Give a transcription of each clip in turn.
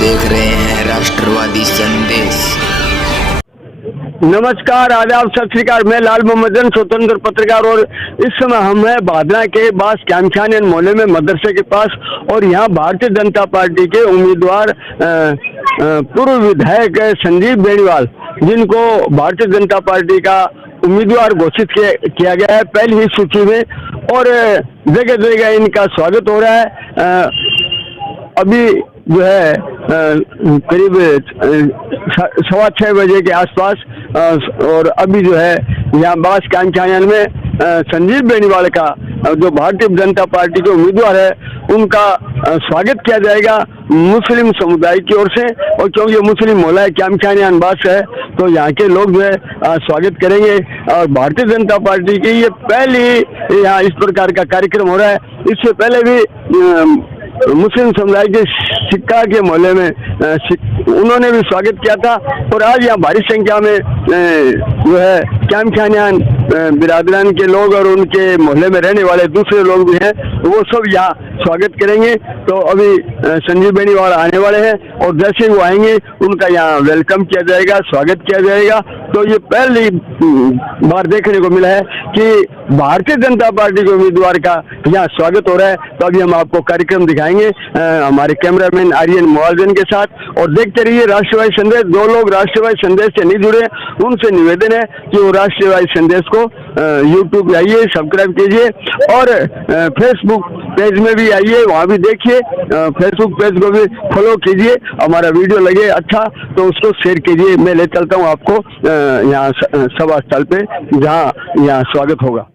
देख रहे हैं राष्ट्रवादी संदेश। नमस्कार, आदाब, सत श्री अकाल। मैं लाल मोहम्मद स्वतंत्र पत्रकार और इस समय हम हैं बादला के बास कैमखान मोहल्ले में मदरसे के पास। और यहाँ भारतीय जनता पार्टी के उम्मीदवार पूर्व विधायक संजीव बेनीवाल, जिनको भारतीय जनता पार्टी का उम्मीदवार घोषित किया गया है पहली ही सूची में, और जगह जगह इनका स्वागत हो रहा है। अभी जो है करीब 6:15 बजे के आसपास, और अभी जो है यहाँ बास कैमखान में संजीव बेनीवाल का जो भारतीय जनता पार्टी के उम्मीदवार है उनका स्वागत किया जाएगा मुस्लिम समुदाय की ओर से। और क्योंकि ये मुस्लिम मोहल्ला है, कैमखान बास है, तो यहाँ के लोग जो है स्वागत करेंगे। और भारतीय जनता पार्टी की ये पहली यहाँ इस प्रकार का कार्यक्रम हो रहा है। इससे पहले भी मुस्लिम समुदाय के सिक्का के मोहल्ले में उन्होंने भी स्वागत किया था। और आज यहाँ भारी संख्या में जो है कैमखान बिरादरान के लोग और उनके मोहल्ले में रहने वाले दूसरे लोग भी हैं, वो सब यहाँ स्वागत करेंगे। तो अभी संजीव बेनीवाल आने वाले हैं और जैसे ही वो आएंगे उनका यहाँ वेलकम किया जाएगा, स्वागत किया जाएगा। तो ये पहली बार देखने को मिला है कि भारतीय जनता पार्टी के उम्मीदवार का यहाँ स्वागत हो रहा है। तो अभी हम आपको कार्यक्रम दिखाएंगे हमारे कैमरामैन आर्यन मुआजन के साथ। और देखते रहिए राष्ट्रवादी संदेश। जो लोग राष्ट्रवादी संदेश से नहीं जुड़े उनसे निवेदन है कि वो राष्ट्रवादी संदेश को यूट्यूब आइए, सब्सक्राइब कीजिए, और फेसबुक पेज में भी आइए, वहाँ भी देखिए। फेसबुक पेज को भी फॉलो कीजिए। हमारा वीडियो लगे अच्छा तो उसको शेयर कीजिए। मैं ले चलता हूँ आपको यहाँ सभा स्थल पे, जहाँ यहाँ स्वागत होगा।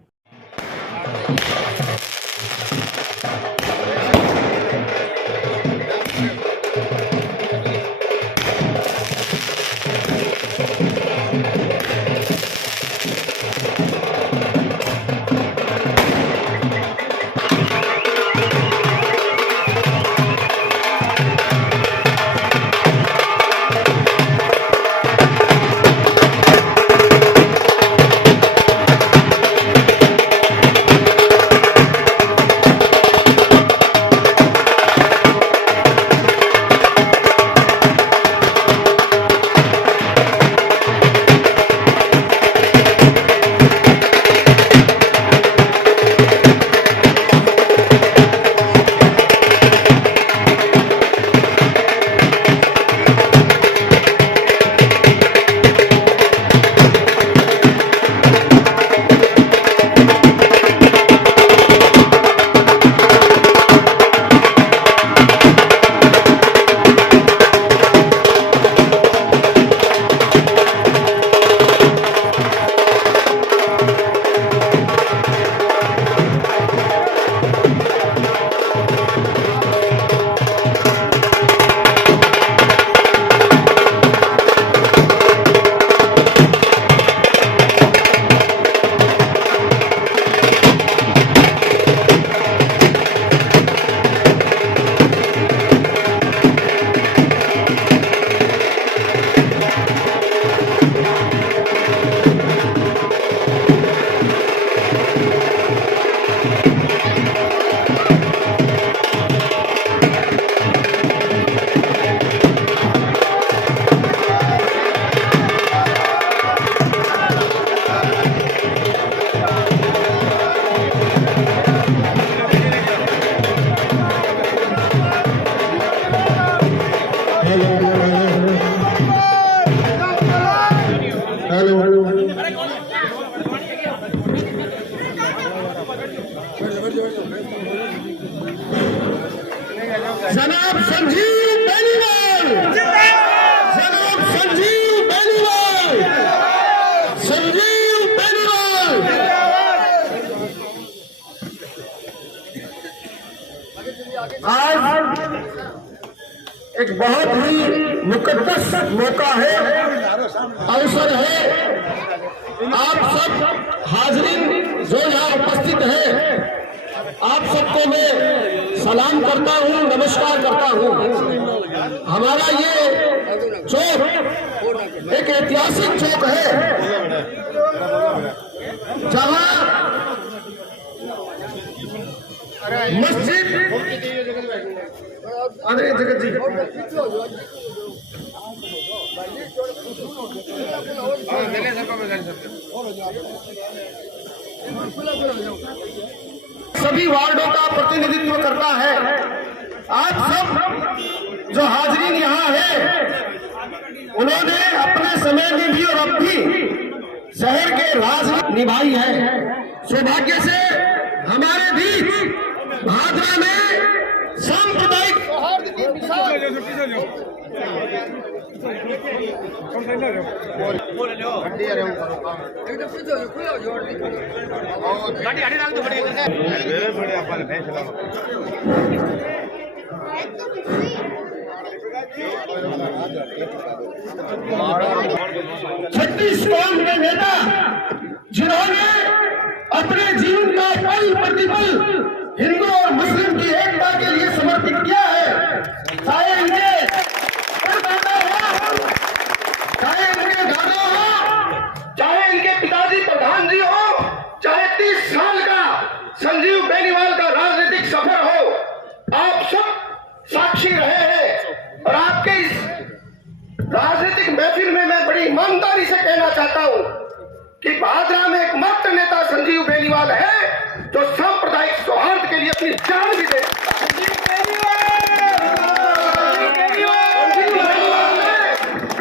जनाब संजीव बेनीवाल, जनाब संजीव बेनीवाल, संजीव बेनीवाल। आज एक बहुत ही मुकद्दस मौका है, अवसर है। आप सब हाजरीन जो यहाँ उपस्थित हैं, आप सबको मैं सलाम करता हूँ, नमस्कार करता हूँ। हमारा ये चौक एक ऐतिहासिक चौक है, जहाँ मस्जिद आदरणीय जगत जी सभी वार्डों का प्रतिनिधित्व करता है। आप सब जो हाजिरीन यहाँ है, उन्होंने अपने समय में भी और अब भी शहर के राज निभाई है। सौभाग्य से हमारे बीच भादरा में सांप्रदायिक सौहार्द की मिसाल छत्तीस कौम के नेता जिन्होंने अपने जीवन का पल प्रतिपल हिंदू और मुस्लिम की एकता के लिए समर्पित किया है, चाहे इनके परदादा हो, चाहे इनके दादा हो, चाहे इनके पिताजी प्रधान जी हो, चाहे 30 साल का संजीव बेनीवाल का राजनीतिक सफर हो, आप सब साक्षी रहे हैं। और आपके इस राजनीतिक महफिल में मैं बड़ी ईमानदारी से कहना चाहता हूं कि भादरा में एकमात्र नेता संजीव बेनीवाल है जो सांप्रदायिक सौहार्द के लिए अपनी जान भी दे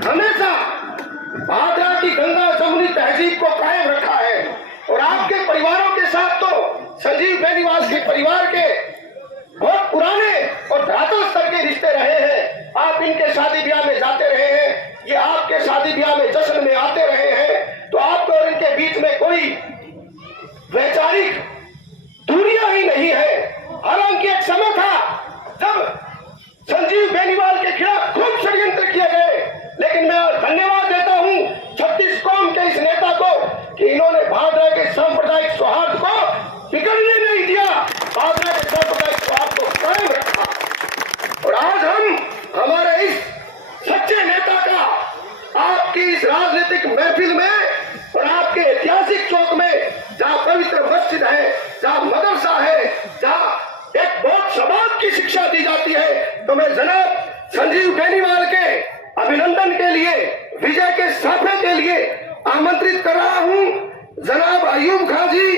हमेशा भादरा की गंगा जमुनी तहजीब को कायम रखा है। और आपके परिवारों के साथ तो संजीव बेनीवाल के परिवार के बहुत पुराने और धरातल स्तर के रिश्ते रहे हैं। आप इनके शादी ब्याह में जाते रहे हैं, ये आपके शादी ब्याह में जश्न में आते रहे हैं, तो आपको और इनके बीच में कोई वैचारिक दूरियां ही नहीं है। हालांकि एक समय था जब संजीव बेनीवाल के खिलाफ खूब षड्यंत्र किए गए, लेकिन मैं धन्यवाद देता हूं 36 कौम के इस नेता को कि इन्होंने भादरा के सांप्रदायिक सौहार्द को बिगड़ने नहीं दिया, भादरा के सांप्रदायिक सौहार्द को कायम रखा। और आज हम हमारे इस सच्चे नेता का आपकी इस राजनीतिक महफिल में और आपके ऐतिहासिक चौक में, जहाँ पवित्र मस्जिद है, जहाँ मदरसा है, जहाँ एक बहुत समाज की शिक्षा दी जाती है, तो मैं जनाब संजीव बेनीवाल के अभिनंदन के लिए, विजय के साफे के लिए आमंत्रित कर रहा हूँ। जनाब अयूब खां जी,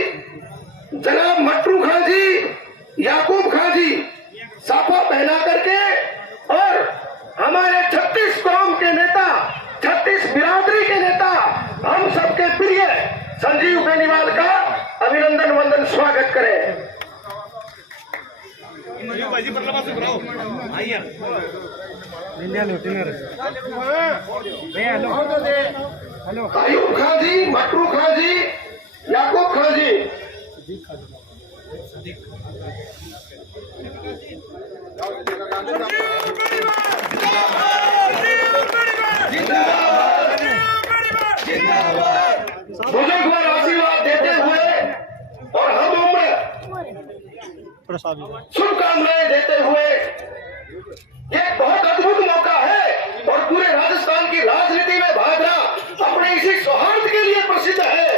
जनाब मट्टू खां जी, याकूब खां जी साफा पहना करके, और हमारे 36 कौम के नेता, 36 बिरादरी के नेता, हम सबके प्रिय संजीव बेनीवाल का अभिनंदन वंदन स्वागत करें। अयूब खां जी, मट्टू खां जी, याकूब खां जी, बुजुर्ग आशीर्वाद देते हुए और हम उम्र शुभकामनाएं देते हुए, एक बहुत अद्भुत मौका है और पूरे राजस्थान की राजनीति में भादरा अपने इसी सौहार्द के लिए प्रसिद्ध है।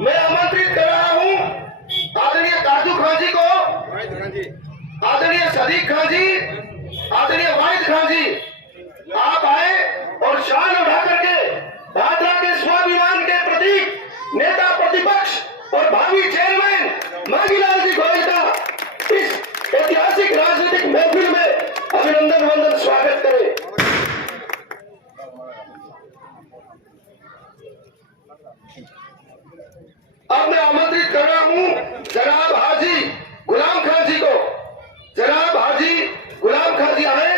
मैं आमंत्रित कर रहा हूं आदरणीय काजू खां जी को, आदरणीय सदीक खां जी, आदरणीय वाहिद खां जी, आप आए और शान उठा करके भादरा के स्वाभिमान के प्रतीक नेता प्रतिपक्ष और भावी चेयरमैन मांगीलाल जी गोयल का इस ऐतिहासिक राजनीतिक महफिल में अभिनंदन वंदन स्वागत करें। अब मैं आमंत्रित कर रहा हूं जनाब हाजी गुलाम खां जी को। जनाब हाजी गुलाम खां जी आए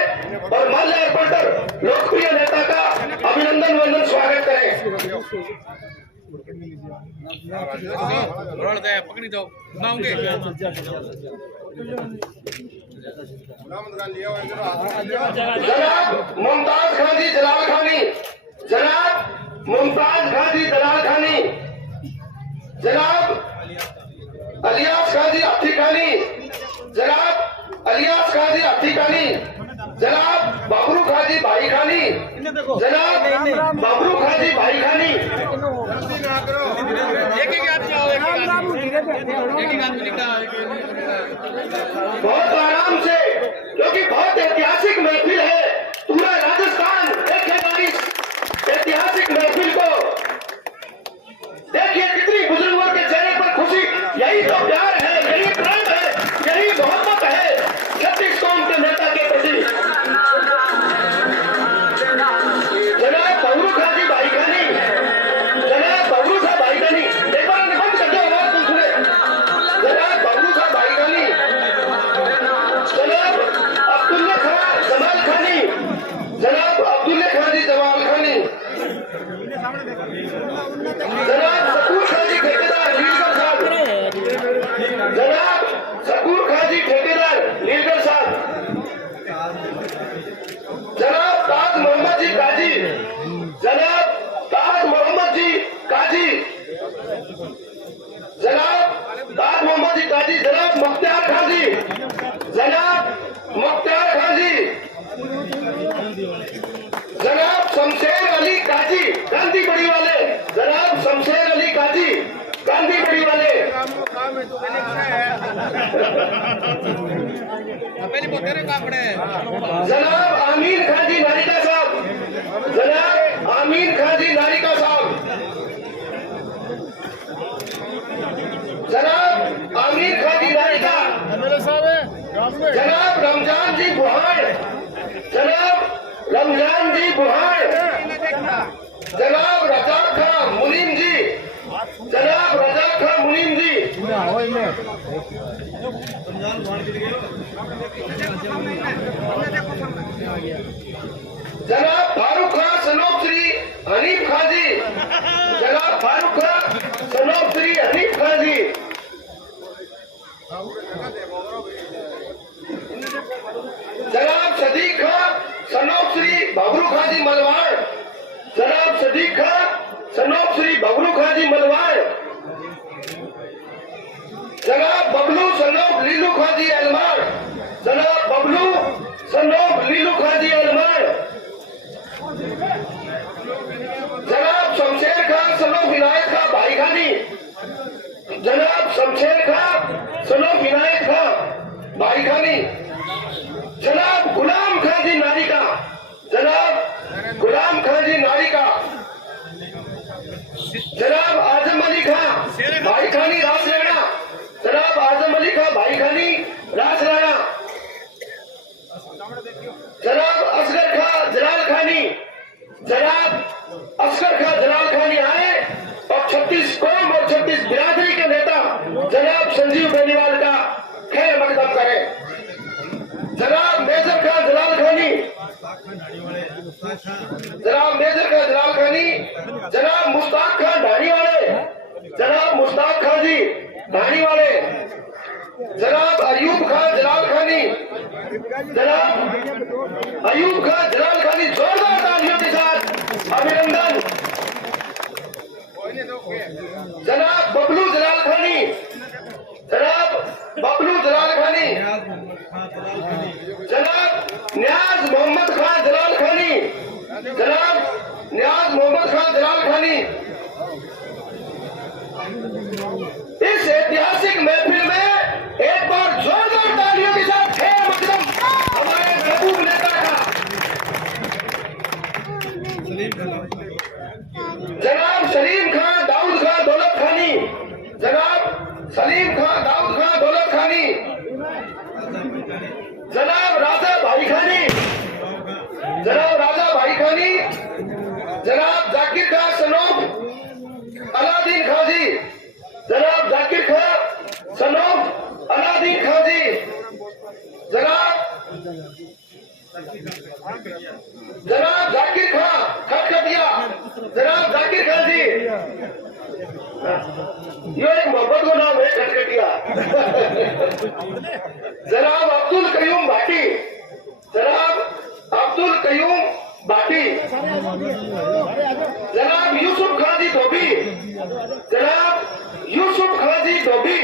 और माल्यार्पण कर लोकप्रिय नेता का अभिनंदन वंदन स्वागत करें। पकड़ी दो बनाओगे। जनाब मुमताज खां जी जलाल खानी, जनाब मुमताज खां जी जलाल खानी, जनाब अलियास खां जी हत्थी खानी, जनाब अलियास खां जी हत्थी खानी, जनाब बाबरू खां जी भाई खानी, जनाब बाबरू खां जी भाई खानी। एक एक आदमी आओ, एक एक आदमी। बहुत आराम से, क्योंकि बहुत ऐतिहासिक महफिल है। पूरा राजस्थान देखेगा इस ऐतिहासिक महफिल को। देखिए कितनी बुजुर्गों के चेहरे पर खुशी। यही तो प्यार है, यही प्रेम है, यही मोहब्बत है छत्तीस कौम के नेता के प्रति। जनाब बबलू खां जी भाईखानी, जनाब बबलू साहब भाईखानी, एक बार निबंध कर दो, आवाज तो सुने। जनाब बबलू साहब भाईखानी, जनाब अब्दुल्ला खां जमाल खानी, जनाब अब्दुल्ला खां जी जमाल खानी, जनाब शकूर खां जी ठेकेदार लीडर साहब, जनाब शकूर खां जी ठेकेदार लीडर साहब, जनाब ताज मोहम्मद जी काजी, जनाब ताज मोहम्मद जी काजी, जनाब ताज मोहम्मद जी काजी, जनाब मुख्तार खां जी, जनाब मुख्तार खां जी, जनाब शमशेर अली काजी गांधी बड़ी वाले, जनाब शमशेर अली काजी गांधी बड़ी वाले, जनाब आमीर खां जी नारिका साहब, जनाब आमीर खां जी नारिका साहब, जनाब आमीर खां जी नारिका, जनाब रमजान जी बुहार, जनाब रमजान जी बुहार, जनाब रजा खां मुनीम जी, जनाब रजा खां मुनीम जी, जनाब फारूक खां सनोब श्री हनीफ खां जी, जनाब फारूक खां सनोब श्री हनीफ खां जी, जनाब सदीक खां सनोब श्री बबलू खां जी मलवाड़, जनाब सदीक खां सनोब श्री बबलू खां जी मलवाड़, जनाब बबलू सनोब लीलू खां जी अलमार, जनाब बबलू सनोब लीलू खां जी अलमार, जनाब शमशेर खां सनोब विनायक खां भाईखानी, जनाब शमशेर खां सनोब विनायक खां भाईखानी, जनाब गुलाम खां जी नारिका, जनाब गुलाम खां जी नारिका, जनाब आजम अली खां भाईखानी रासराणा, जनाब आजम अली खां भाईखानी रासराणा, जनाब असगर खां जलाल खानी, जनाब असगर खां जलाल खानी आए और 36 कौम और 36 बिरादरी के नेता जनाब संजीव बेनीवाल का खैर मकदम करें। जनाब मेजर खां जलाल खानी, जनाब मेजर खां जलाल खानी, जनाब मुश्ताक खां ढाणी वाले, जनाब मुश्ताक खां जी ढाणी वाले, जनाब अयूब खां जलाल खानी, जनाब अयूब खां जलाल खानी, जोरदार तालियों के साथ अभिनंदन। जनाब बबलू जलाल खानी, जनाब बबलू जलाल खानी, जनाब न्याज मोहम्मद खां जलाल खानी, जनाब न्याज मोहम्मद खां जलाल खानी। इस ऐतिहासिक महफिल में एक बार जोरदार तालियों के साथ खैर मकदम हमारे महबूब नेता का। जनाब सलीम खां दाऊद खां दौलत खानी, जनाब सलीम खां दाऊद खां दौलत खानी, जनाब राजा भाईखानी, जनाब राजा भाईखानी, जनाब जाकिर खां सनोब अलादीन खां जी, जनाब जाकिर खां सनोब अलादीन खां जी, जनाब जाकिर खां खटखटिया, जनाब जाकिर खां जी, ये एक मोहब्बत को नाम है खटखटिया। जनाब अब्दुल कयूम भाटी, जनाब अब्दुल कयूम भाटी, जनाब यूसुफ खां जी धोबी, जनाब यूसुफ खां जी धोबी,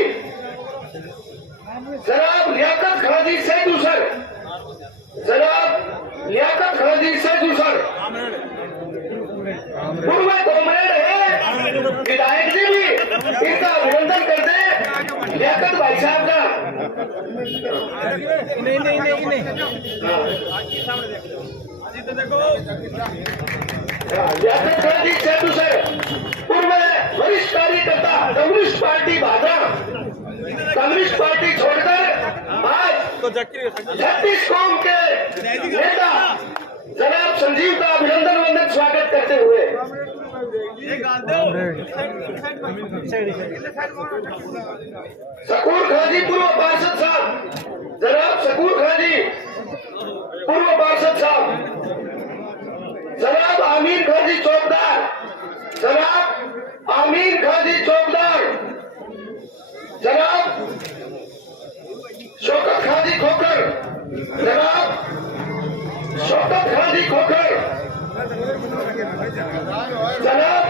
जनाब लियाकत खां जी सैदूसर, जनाब लियाकत खां जी सैदूसर, पूर्व कॉमरेड है विधायक जी भी इनका अभिनंदन करते लियाकत भाई साहब का लियाकत खान जी सेतु सर पूर्व वरिष्ठ कार्यकर्ता communist party Bhajpa communist party छोड़कर आज 36 कौम के नेता जनाब संजीव का अभिनंदन वंदन स्वागत करते हुए शकूर खान जी पूर्व पार्षद साहब जनाब शकूर खान जी पूर्व पार्षद साहब जनाब आमीर खान जी चौकीदार जनाब आमीर खान जी चौकीदार जनाब शौकत खान जी खोखर जनाब शौकत खान जी खोखर जनाब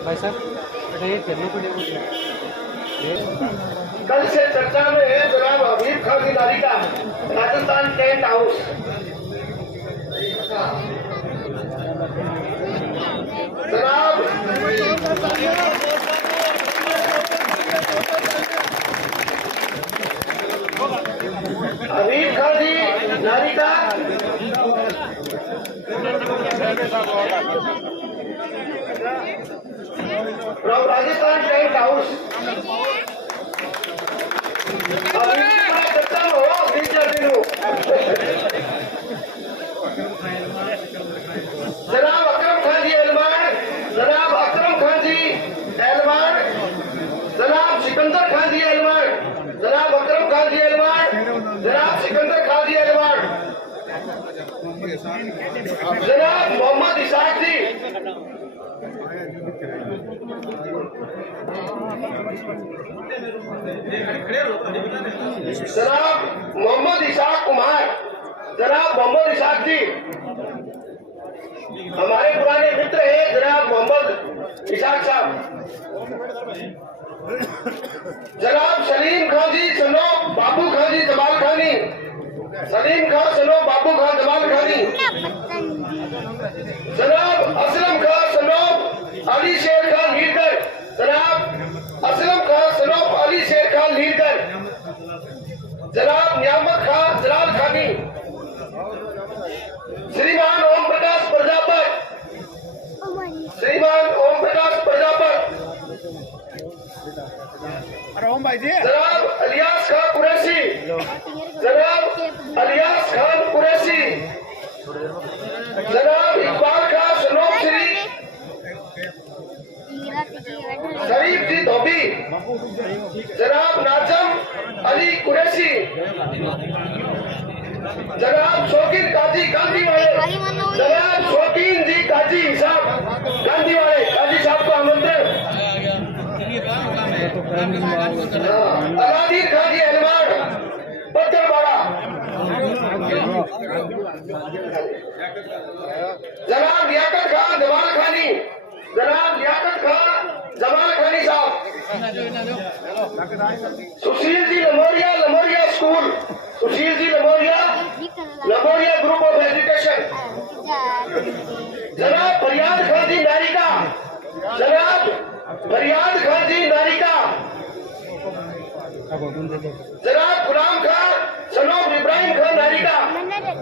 भाई साहब कल से चर्चा में है जनाब हबीब खान की नारी का राजस्थान टेंट हाउस जनाब हबीब खान जी नारी का from राजस्थान टेंट हाउस जनाब अकरम खान जी एलमान जनाब अकरम खान जी एलमान जनाब सिकंदर खान जी एलमान जनाब अकरम खान जी एलमान जनाब सिकंदर खान जी एलमान जनाब मोहम्मद इसाक जी जनाब मोहम्मद इसाक कुमार जनाब मोहम्मद इसाक जी हमारे पुराने मित्र हैं जनाब मोहम्मद इसाक साहब जनाब सलीम खान जी सनो बाबू खान जी जमाल खानी सलीम खान सनो बाबू खान जमाल खानी जनाब असलम खान सनो अली शेर खान लीडर जनाब असलम खान सनो अली शेर खान लीडर जनाब नियामत खान जलाल खानी श्रीमान ओम प्रकाश प्रजापत श्रीमान ओम प्रकाश प्रजापत जनाब अलियास खान कुरैशी जनाब अलियास खान कुरैशी जनाब इकबाल खान सनोब श्री जनाब नाजम अली कुरैशी, जनाब शौकीन काजी गांधी वाले, जनाब शौकीन जी काजी साहब गांधी वाले, काजी साहब को आमंत्रण। अलादीन काजी अलवार पत्थरवाड़ा, जनाब लियाकत खान जमाल खानी, जनाब Liaquat Khan Jamal Khani sahab, Sushil ji Lamoria, Lamoria school, Sushil ji Lamoria, Lamoria group of education, जनाब फरियाद खान जी नारिका, जनाब फरियाद खान जी नारिका, जनाब गुलाम खान सनोफ इब्राहिम खान नारिका,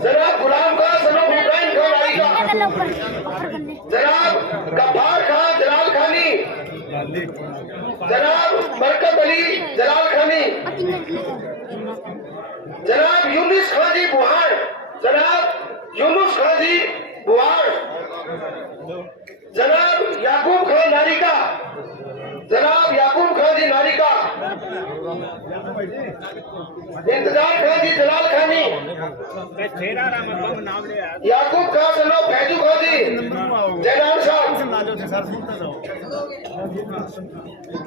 जनाब गुलाम खान सनोफ इब्राहिम खान नारिका, जनाब गफ्फार खान जलाल खानी, जनाब बरकत अली जलाल खानी, जनाब यूनुस खान जी बुहार, जनाब यूनुस खान जी बुहार, जनाब याकूब खान नारिका, जनाब याकूब खान जी नारिका, इंतजार खान जी जलाल खानी, याकूब खान सनो फैजू खान जी जैनान साहब,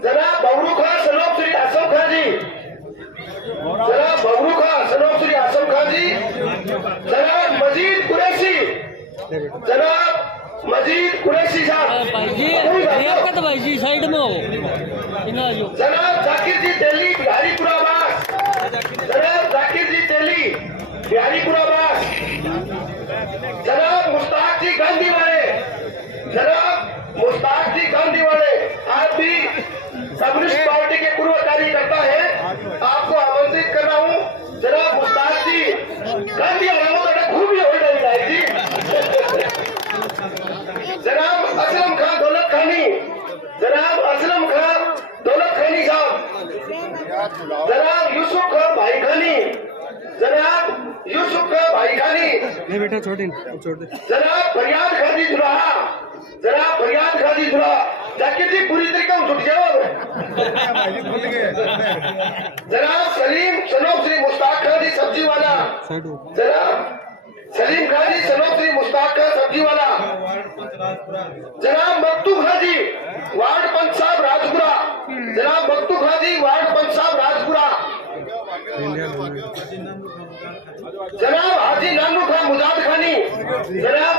जनाब बबरू खान सनो श्री असम खान जी, जनाब बबरू खान सनो श्री असम खान जी, जनाब मजीद कुरैशी, जनाब मजीद कुरैशी साहब, भाई जी साइड में हो, जनाब जाकिर जी दिल्ली बिहारीपुरा बास, जनाब जाकिर जी दिल्ली बिहारीपुरा बास, जनाब मुश्ताक जी गांधी वाले, जनाब मुश्ताक जी गांधी वाले, आप भी कम्युनिस्ट पार्टी के पूर्व कार्यकर्ता हैं, आपको आमंत्रित कर रहा हूँ। जनाब मुश्ताक जी गांधी वाले खूब ही हो जाएगी जी। जनाब असलम खान दौलत खानी, जनाब असलम खान दौलत खानी साहब, जनाब यूसुफ खान भाई खानी, जनाब यूसुफ खान भाई खानी, नहीं बेटा छोड़ दे, जनाब फरियाद खान जी जुलाहा, जनाब फरियाद खान जी जुलाहा, जाकिर जी पूरी तरीके से छुट जाओ। जनाब सलीम सनोफ श्री मुश्ताक खान जी सब्जी वाला, जनाब सलीम खान जी सनोफ श्री मुश्ताक खान सब्जी वाला, जनाब मक्तू खान जी वार्ड पंच साहब राजपुरा, जनाब मक्तू खान जी वार्ड पंच साहब राजपुरा, जनाब हाजी नानू खान मुजाद खानी, जनाब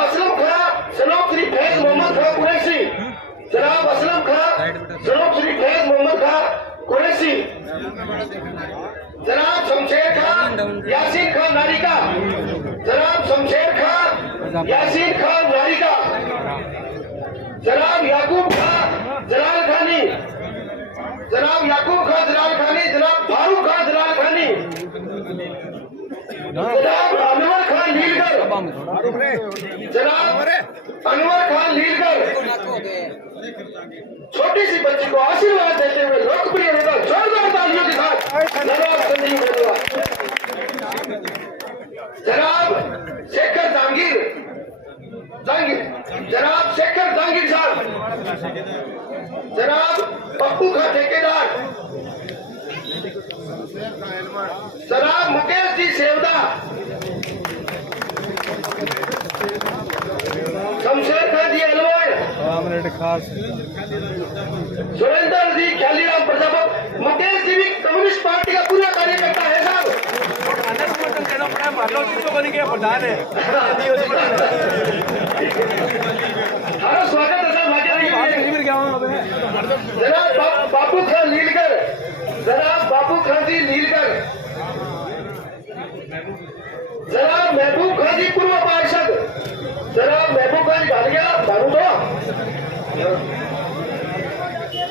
असलम खान सनोफ श्री फैज मोहम्मद खान कुरैशी, जनाब असलम खान सनोफ श्री फैज मोहम्मद खान कुरैशी, जनाब शमशेर खान यासीन खान नारिका, जनाब शमशेर खान यासीन खान नारिका, जनाब याकूब खान जलाल खानी, जनाब याकूब खान जलाल खानी, जनाब फारूक खान जलाल खानी, जनाब अनवर खान लीलगर, जनाब अनवर खान लीलगर, छोटी सी बच्ची को आशीर्वाद देते हुए लोकप्रिय नेता जोरदार तालियों के साथ जनाब संजीव बरुआ, जनाब शेखर जहांगीर, जनाब शेखर जहांगीर साहब, जनाब पप्पू खान ठेकेदार, जनाब मुकेश जी सेवदा, शमशेर खान जी अलवर, सुरेंद्र जी ख्यालीराम प्रजापत, मुकेश जी भी कम्युनिस्ट पार्टी का पूरा कार्यकर्ता है साहब। हमारा स्वागत है साहब। जनाब बापू खान लीलगर, जनाब बापू खान जी लीलगर, जनाब महबूब खान जी पूर्व पार्षद, जनाब महबूब खान भालिया भानु दो,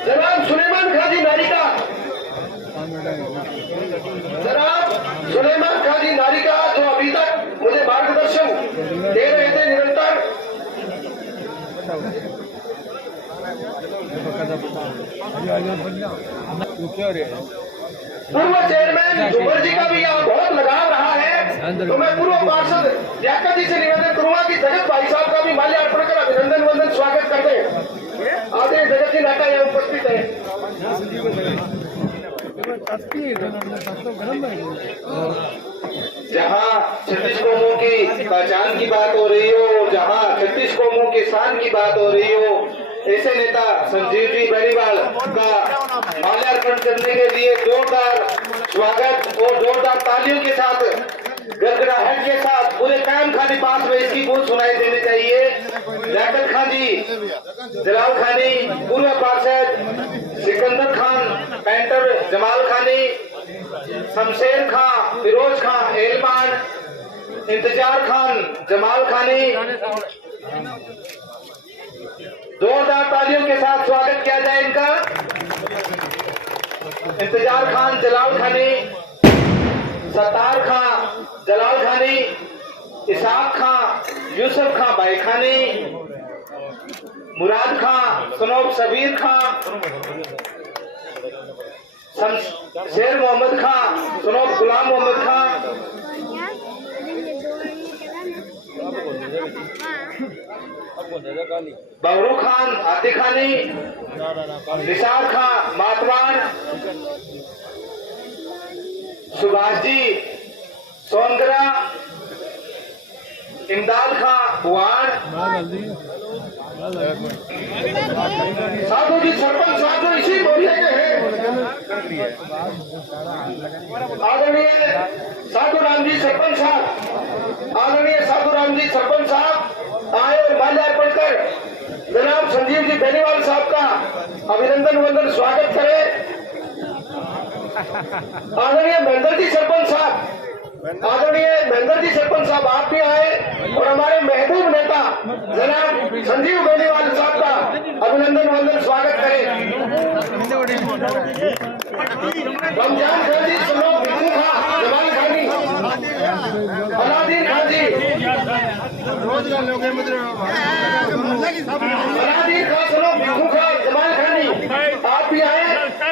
जनाब सुलेमान खान जी नारिका, जनाब सुलेमान खान जी नारिका जो अभी तक मुझे मार्गदर्शन दे रहे थे निरंतर, पूर्व चेयरमैन जुबर जी का भी यहाँ बहुत लगाव रहा है, तो मैं पूर्व पार्षद लियाकत जी से निवेदन करूंगा कि जगत भाई साहब का भी माल्यार्पण कर अभिनंदन वंदन स्वागत करते हैं। आदरणीय जगत सिंह नड्डा यहाँ उपस्थित है। जहाँ 36 कौमों की पहचान की बात हो रही हो और जहाँ 36 कौमों की शान की बात हो रही हो, ऐसे नेता संजीव जी बेनीवाल का माल्यार्पण करने के लिए जोरदार स्वागत और जोरदार तालियों के साथ, गड़गड़ाहट के साथ पूरे कायम खानी पास में इसकी गूंज सुनाई देनी चाहिए। लियाकत खान जी, जलाल खानी, पूर्व पार्षद सिकंदर खान, पेंटर जमाल खानी, शमशेर खां, फिरोज खां, एलमान, इंतजार खान, जमाल खानी। जोरदार तालियों के साथ स्वागत किया जाए इनका। इंतजार खान, जलाल खानी, सत्तार खां, जलाल खानी, इसाक खां, यूसुफ खां, भाई खानी, मुराद खां, सनोब सबीर खां, शेर मोहम्मद खां, सनोब गुलाम मोहम्मद खां, बहरू खान, आती खानी, निसार खां, मातवान, सुभाष जी, सोनगरा, इमदाद खां, बुआन, साधु जी सरपंच साधु इसी मोहल्ले के हैं। आदरणीय साधु राम जी सरपंच साहब, आदरणीय साधु राम जी सरपंच साहब आए और माल्यार्पण कर जनाब संजीव जी बेनीवाल साहब का अभिनंदन वंदन स्वागत करें। आदरणीय महेंद्र जी सरपंच साहब, आदरणीय महेंद्र जी सरपंच साहब आप भी आए और हमारे महबूब नेता जनाब संजीव बेनीवाल साहब का अभिनंदन वंदन स्वागत करें। रमजान खान जी, सनोब खां, जमाल खानी, अलादीन खान जी, अलादीन खान, सनोब खां, जमाल खानी आप भी आए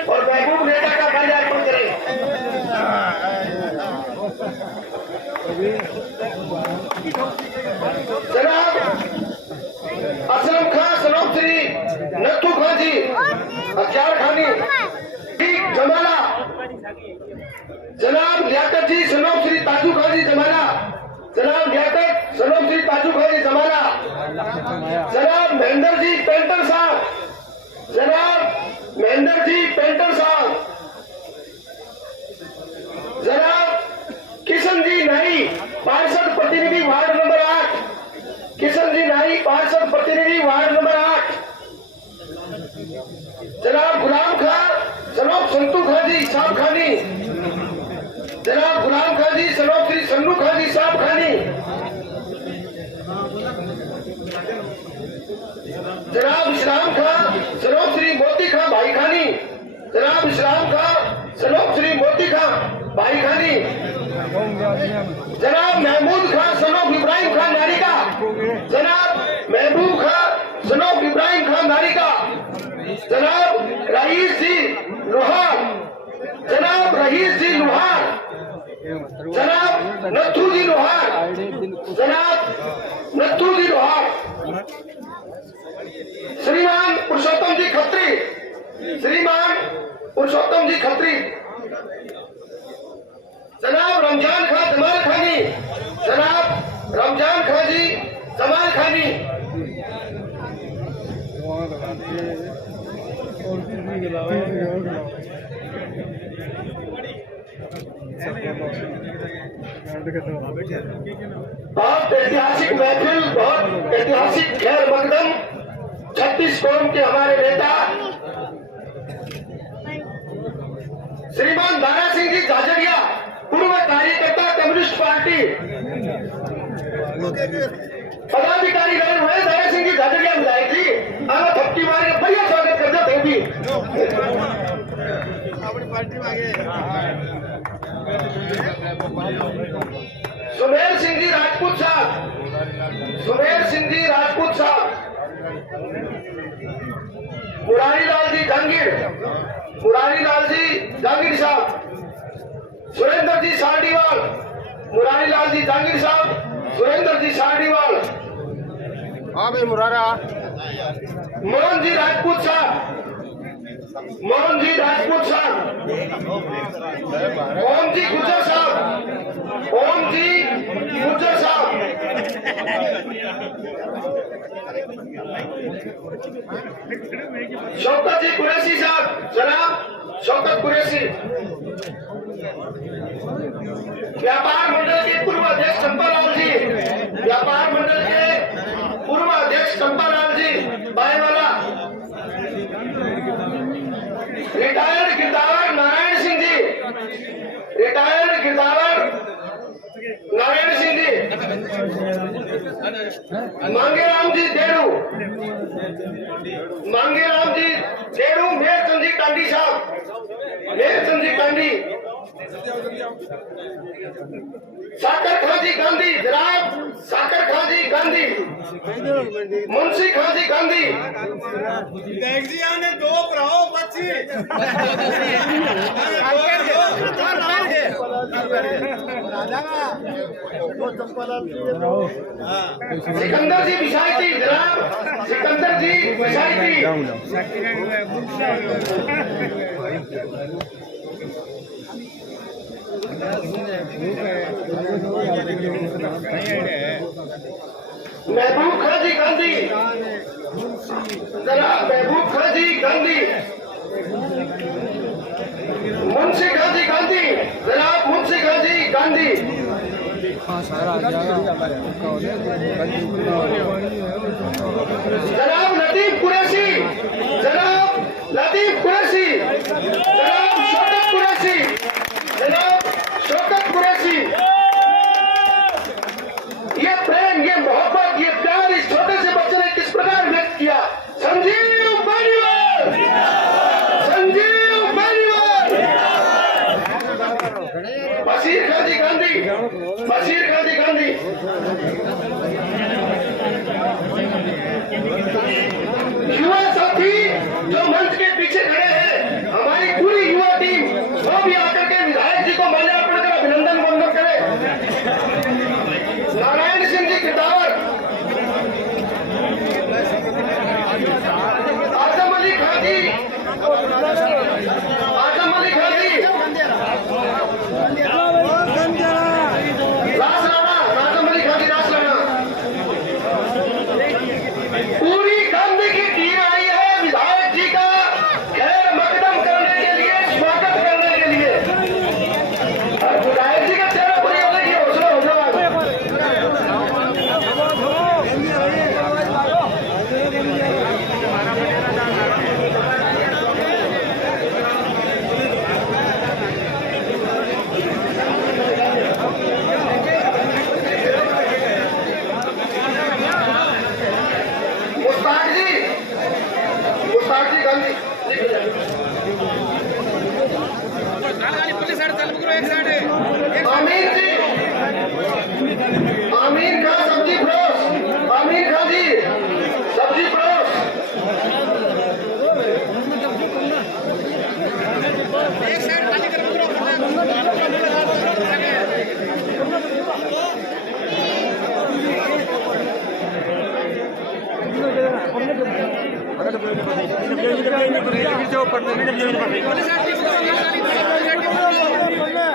और महबूब नेता का माल्यार्पण करें। जनाब असलम खां, सनोब श्री नत्थू खां जी, अख्तियार खानी, जमाला, जनाब लियाकत जी, सनोब श्री ताजू खान जी जमाला, जनाब लियाकत, सनोब श्री ताजू खान जी जमाला, जनाब महेंद्र जी पेंटर साहब, जनाब महेंद्र जी पेंटर साहब, जनाब किशन जी नाई, पार्षद प्रतिनिधि वार्ड नंबर 8, किशन जी नाई, पार्षद प्रतिनिधि वार्ड नंबर 8, जनाब गुलाम खान, सनोब संतू खान जी साहब खानी, जनाब गुलाम खान जी, सनोब श्री सन्नू खान जी साहब खानी, जनाब इस्लाम खान, सनोब श्री मोती खां भाई खानी, जनाब इस्लाम खान, सनोब श्री मोती खां भाई खानी, जनाब महमूद खान, सनोब इब्राहिम खान नारिका, जनाब महबूब खान, सनोब इब्राहिम खान नारिका, जनाब रईस जी लोहार, जनाब रईस जी लोहार, जनाब नत्थू जी लोहार, जनाब नत्थू जी लोहार, श्रीमान पुरुषोत्तम जी खत्री, श्रीमान पुरुषोत्तम जी खत्री, जनाब रमजान खान जमाल खानी, जनाब रमजान खान जी जमाल खानी, बहुत ऐतिहासिक महफिल, बहुत ऐतिहासिक खैर मकदम 36 कौम के हमारे नेता श्रीमान दारा सिंह जी झाझड़िया, पूर्व कार्यकर्ता कम्युनिस्ट पार्टी, पदाधिकारी रहे हुए दारा सिंह जी झाझड़िया विधायक जी, आना थपकी मारे बढ़िया स्वागत करते थे भी। सुमेर सिंह जी राजपूत साहब, सुमेर सिंह जी राजपूत साहब, मुरारी लाल जी जहांगीर, मुरारी लाल जी जहांगीर साहब, सुरेंद्र जी सारडीवाल, मुरारी लाल जी जहांगीर साहब, सुरेंद्र जी सारडीवाल, हाँ भाई मुरारा मोहन जी राजपूत साहब, मोहन जी राजपूत साहब, ओम जी गुजर साहब, ओम जी गुजर साहब, शौकत जी कुरैशी साहब, जनाब शौकत कुरैशी, व्यापार मंडल के पूर्व अध्यक्ष चंपालाल जी, व्यापार मंडल के पूर्व अध्यक्ष चंपालाल जी बाएवाला, रिटायर्ड गिरदावर नारायण सिंह जी, रिटायर्ड गिरदावर नारायण सिंह जी, मांगेराम जी देड़ू, मांगेराम जी देड़ू, मेहरचंद जी कांडी साहब, मेहरचंद जी कांडी, साकर खां जी गांधी, जनाब साकर खां जी गांधी, मुंशी खां जी गांधी, ने दो भराओ बच्ची सिकंदर जी विशायती, जनाब सिकंदर जी विशायती, महबूब खां जी गांधी, जनाब महबूब खां जी गांधी, मुंशी खां जी गांधी, जनाब मुंशी खां जी गांधी, जनाब लतीफ कुरैशी, जनाब लतीफ कुरैशी, जनाब शौकत कुरैशी, जनाब शौकत कुरैशी। ये प्रेम, ये मोहब्बत, ये प्यार इस छोटे से बच्चे ने किस प्रकार व्यक्त किया। संजीव बेनीवाल, संजीव बेनीवाल, बशीर खां जी गांधी, बशीर खां जी गांधी, युवा साथी जो मंच के पीछे खड़े हैं, हमारी पूरी युवा टीम, वो भी आकर के विधायक जी को माल्यार्पण कर अभिनंदन वंदन करे। नारायण सिंह जी गिरदावर, आजम अली खां जी, आजम अली खां जी, रासराणा, आजम अली खां जी रासराणा, पूरी गांधी की टीम आई है विधायक जी का खैर मकदम करने के लिए, स्वागत करने के लिए। और विधायक जी का चेहरा पूरी हो गई, हौसला हो जाएगा। मुश्ताक जी, मुश्ताक जी गांधी, आमीर जी, आमीर खां सब्जी फरोश, आमीर खां जी सब्जी फरोश,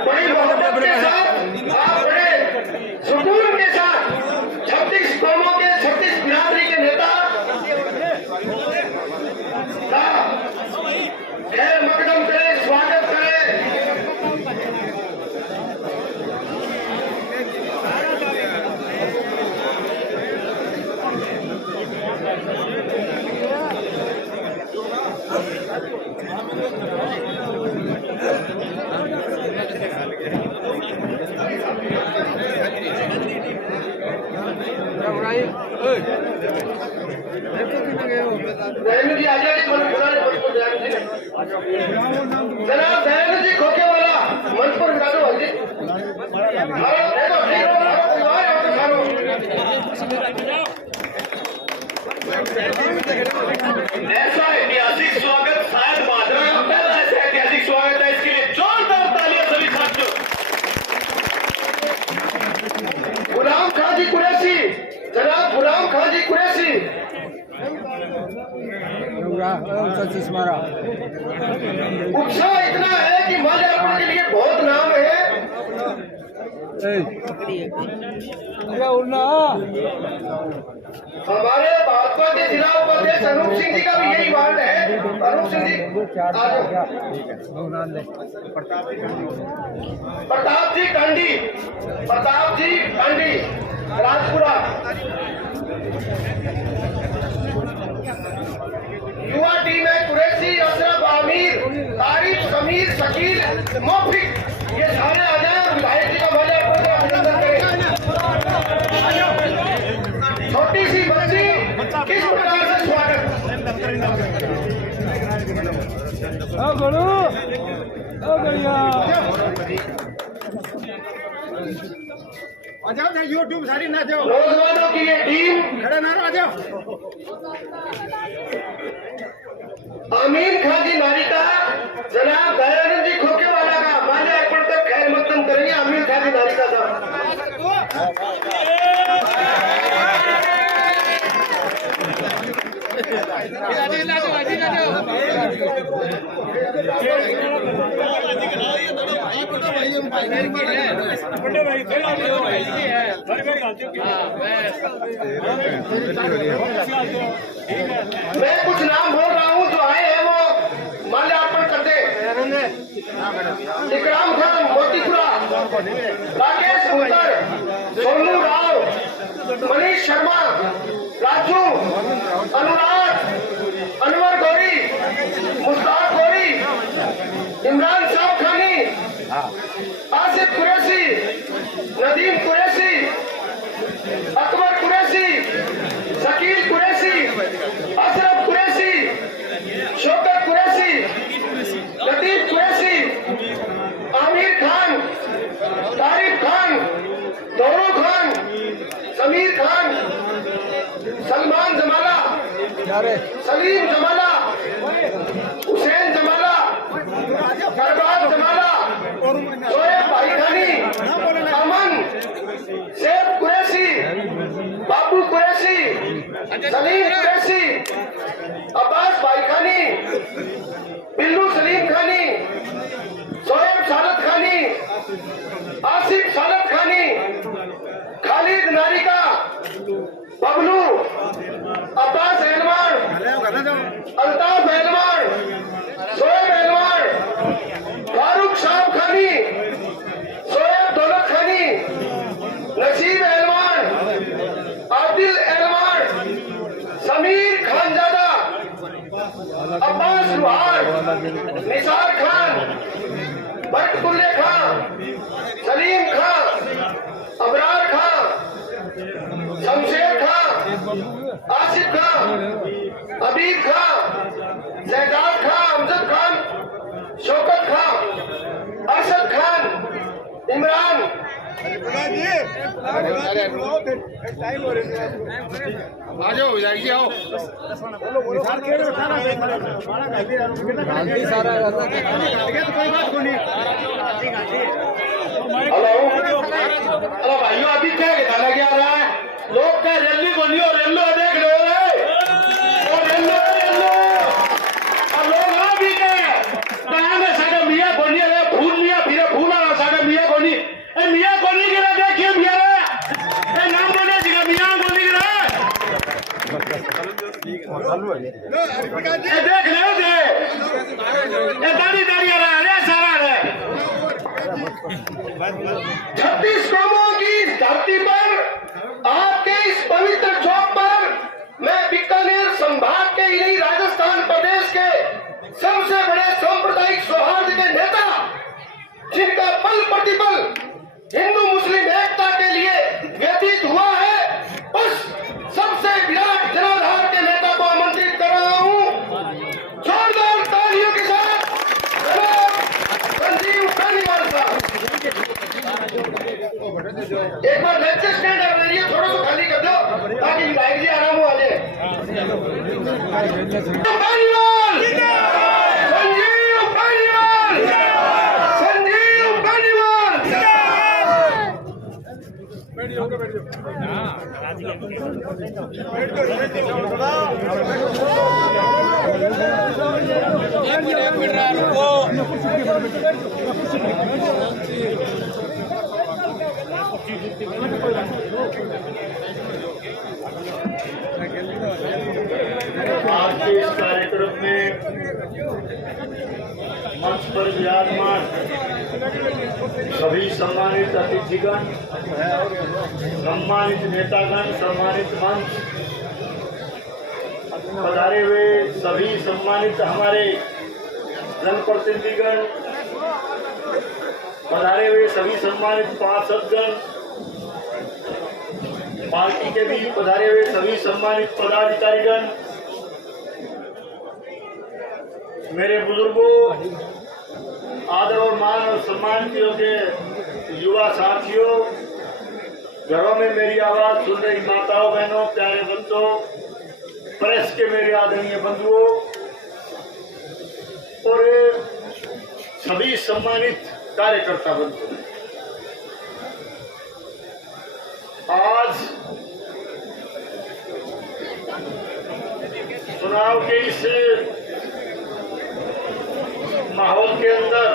बड़ी मोहब्बत के साथ, आप बड़े सुकून के साथ 36 कौमों के 36 बिरादरी के नेता का खैर मकदम करें, स्वागत करें। दयानंद जी आजा जी, जनाब दयानंद जी खोखे वाला मंच पर बिठा दो जी। ऐसा ऐतिहासिक स्वागत शायद माधुरा का पहला ऐसा ऐतिहासिक स्वागत है, इसके लिए जोरदार तालियां सभी साथियों। गुलाम खां जी कुरैशी, जनाब गुलाम खां जी कुरैशी, उत्साह इतना है कि माल्यार्पण के लिए बहुत नाम है। हमारे भाजपा के जिला उपाध्यक्ष अनूप सिंह जी का भी यही वार्ड है। अनूप सिंह जी, प्रताप जी कांडी, प्रताप जी कांडी, राजपुरा। युवा टीम है कुरैशी, अशरफ, आमिर, तारिफ, समीर, शकील, मौफिक, ये सारे आ जाए और विधायक जी का माल्यार्पण का अभिनंदन करें। छोटी सी बच्ची किस प्रकार से स्वागत। यूट्यूब सारी ना जाओ, नौजवानों की ये टीम खड़े ना आ जाओ। आमीर खान जी नारिका, जनाब दयानंद जी खोकेवाला का माल्यार्पण कर खैर मकदम करेंगे। आमीर खान जी नारिका साहब। मैं कुछ नाम बोल रहा हूँ, जो आए हैं वो माल्यार्पण कर दे। इकराम खान मोतीपुरा, राकेश उत्तर, सोनू राव, मनीष शर्मा, राजू, अनुराग, अनवर गौरी, मुस्ताक गौरी, इमरान साहब खानी, आसिफ कुरैशी, नदीम कुरैशी, अकबर कुरैशी, शकील कुरैशी, अशरफ कुरैशी, शौकत कुरैशी, लतीफ कुरैशी, आमिर खान, तारिफ खान, दोनों खान, समीर खान, सलमान जमाला, सलीम जमाला, हुसैन जमाला, करबाब जमाला, शोएब भाईखानी, अमन, शेख कुरैशी, बाबू कुरैशी, सलीम कुरैशी, अब्बास भाईखानी, बिल्लू सलीम खानी, शोएब सालत खानी, आसिफ सालत खानी, खालिद नारिका, बबलू, अब्बास एलमान, अल्ताफ एलमान, शोएब एलमान, फारूक साहब खानी, शोएब दौलत खानी, नसीब एलमान, आदिल एलमान, समीर खानजादा, अब्बास रुहार, निसार खान, बरकतुल्ले खान, सलीम खान, अबरार खान, शमशेर खान, आसिफ खान, हबीब खान, जैदाद खान, अमजद खान, शौकत खान, अरशद खान, इमरान। आ जाओ विधायक जी, आओ। हेलो हेलो भाइयों, अभी क्या गाना क्या रहा है? लोग क्या रैली बोलियो, रेलो देख लो रे, और रेलो रेलो, और लोग आ भी गए। कहाँ में सारे मियाँ बोलिए रे, फूल मियाँ फिर फूला सारे मियाँ बोली, ए मियाँ बोली के रे, देखिए मियाँ रे, ए नाम बोले जी का मियाँ बोली के रे, ए देख ले दे, ए दाढ़ी दाढ़ी आ रहा है सारा रे। 36 कौमों की इस धरती पर, आपके इस पवित्र चौक पर, मैं बीकानेर संभाग के इन्हीं राजस्थान प्रदेश के सबसे बड़े सांप्रदायिक सौहार्द के नेता, जिनका पल प्रतिपल हिंदू मुस्लिम एकता के लिए व्यतीत हुआ है, उस सबसे विराट जनाधार के नेता को आमंत्रित कर रहा हूं। जोरदार तालियों के साथ जनाब संजीव बेनीवाल साहब। एक बार लेक्चर स्टैंड एरिया थोड़ा सा खाली कर दो ताकि विधायक जी आराम हो आ जाए। बेनीवाल, संजीव बेनीवाल, संजीव बेनीवाल। आज के इस कार्यक्रम में मंच पर विराजमान सभी सम्मानित अतिथिगण, सम्मानित नेतागण, सम्मानित मंच, पधारे हुए सभी सम्मानित हमारे जनप्रतिनिधिगण, पधारे हुए सभी सम्मानित पार्षदगण, पार्टी के भी पधारे हुए सभी सम्मानित पदाधिकारीगण, मेरे बुजुर्गों, आदर और मान और सम्मान के युवा साथियों, घरों में मेरी आवाज सुन रही माताओं, बहनों, प्यारे बच्चों, प्रेस के मेरे आदरणीय बंधुओं और सभी सम्मानित कार्यकर्ता बंधुओं, आज चुनाव के इस माहौल के अंदर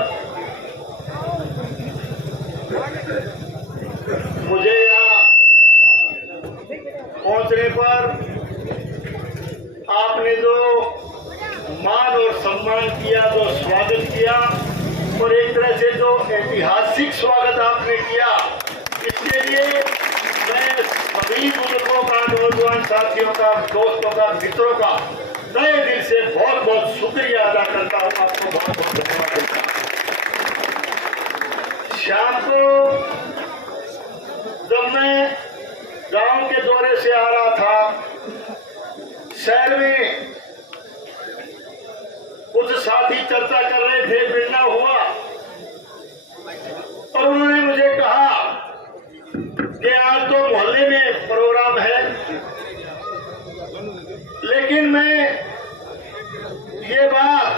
मुझे यहाँ पहुंचने पर आपने जो मान और सम्मान किया, जो स्वागत किया और एक तरह से जो ऐतिहासिक स्वागत आपने किया, इसके लिए मैं सभी बुजुर्गों का, नौजवान साथियों का, दोस्तों का, मित्रों का नए दिल से बहुत बहुत शुक्रिया अदा करता हूँ। आपको बहुत बहुत धन्यवाद देता हूँ। शाम को जब मैं गांव के दौरे से आ रहा था, शहर में कुछ साथी चर्चा कर रहे थे, मिलना हुआ और उन्होंने मुझे कहा कि आज तो मोहल्ले में प्रोग्राम है, लेकिन मैं ये बात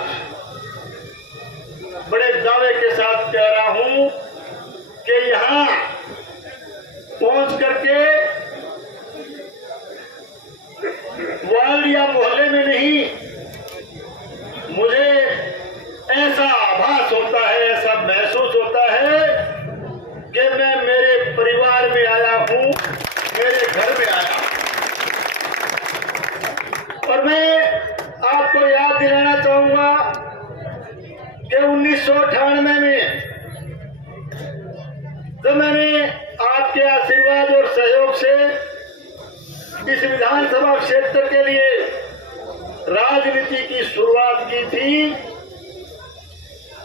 बड़े दावे के साथ कह रहा हूं कि यहां पहुंच करके वार्ड या मोहल्ले में नहीं, मुझे ऐसा आभास होता है, ऐसा महसूस होता है कि मैं मेरे परिवार में आया हूं, मेरे घर में आया हूं। और मैं आपको याद दिलाना चाहूंगा कि 1998 में जब मैंने आपके आशीर्वाद और सहयोग से इस विधानसभा क्षेत्र के लिए राजनीति की शुरुआत की थी,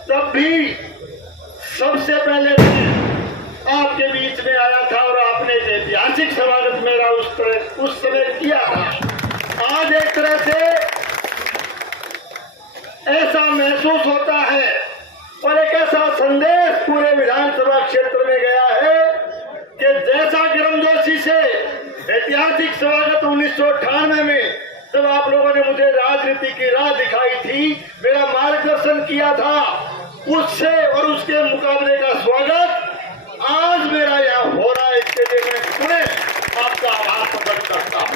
तब भी सबसे पहले मैं आपके बीच में आया था और आपने ऐतिहासिक स्वागत मेरा उस समय किया था। आज एक तरह से ऐसा महसूस होता है और एक ऐसा संदेश पूरे विधानसभा क्षेत्र में गया है कि जैसा गर्मजोशी से ऐतिहासिक स्वागत 1998 में जब आप लोगों ने मुझे राजनीति की राह दिखाई थी, मेरा मार्गदर्शन किया था, उससे और उसके मुकाबले का स्वागत आज मेरा यहाँ हो रहा है। इसके लिए मैं पुनः आपका आभार प्रकट करता हूँ।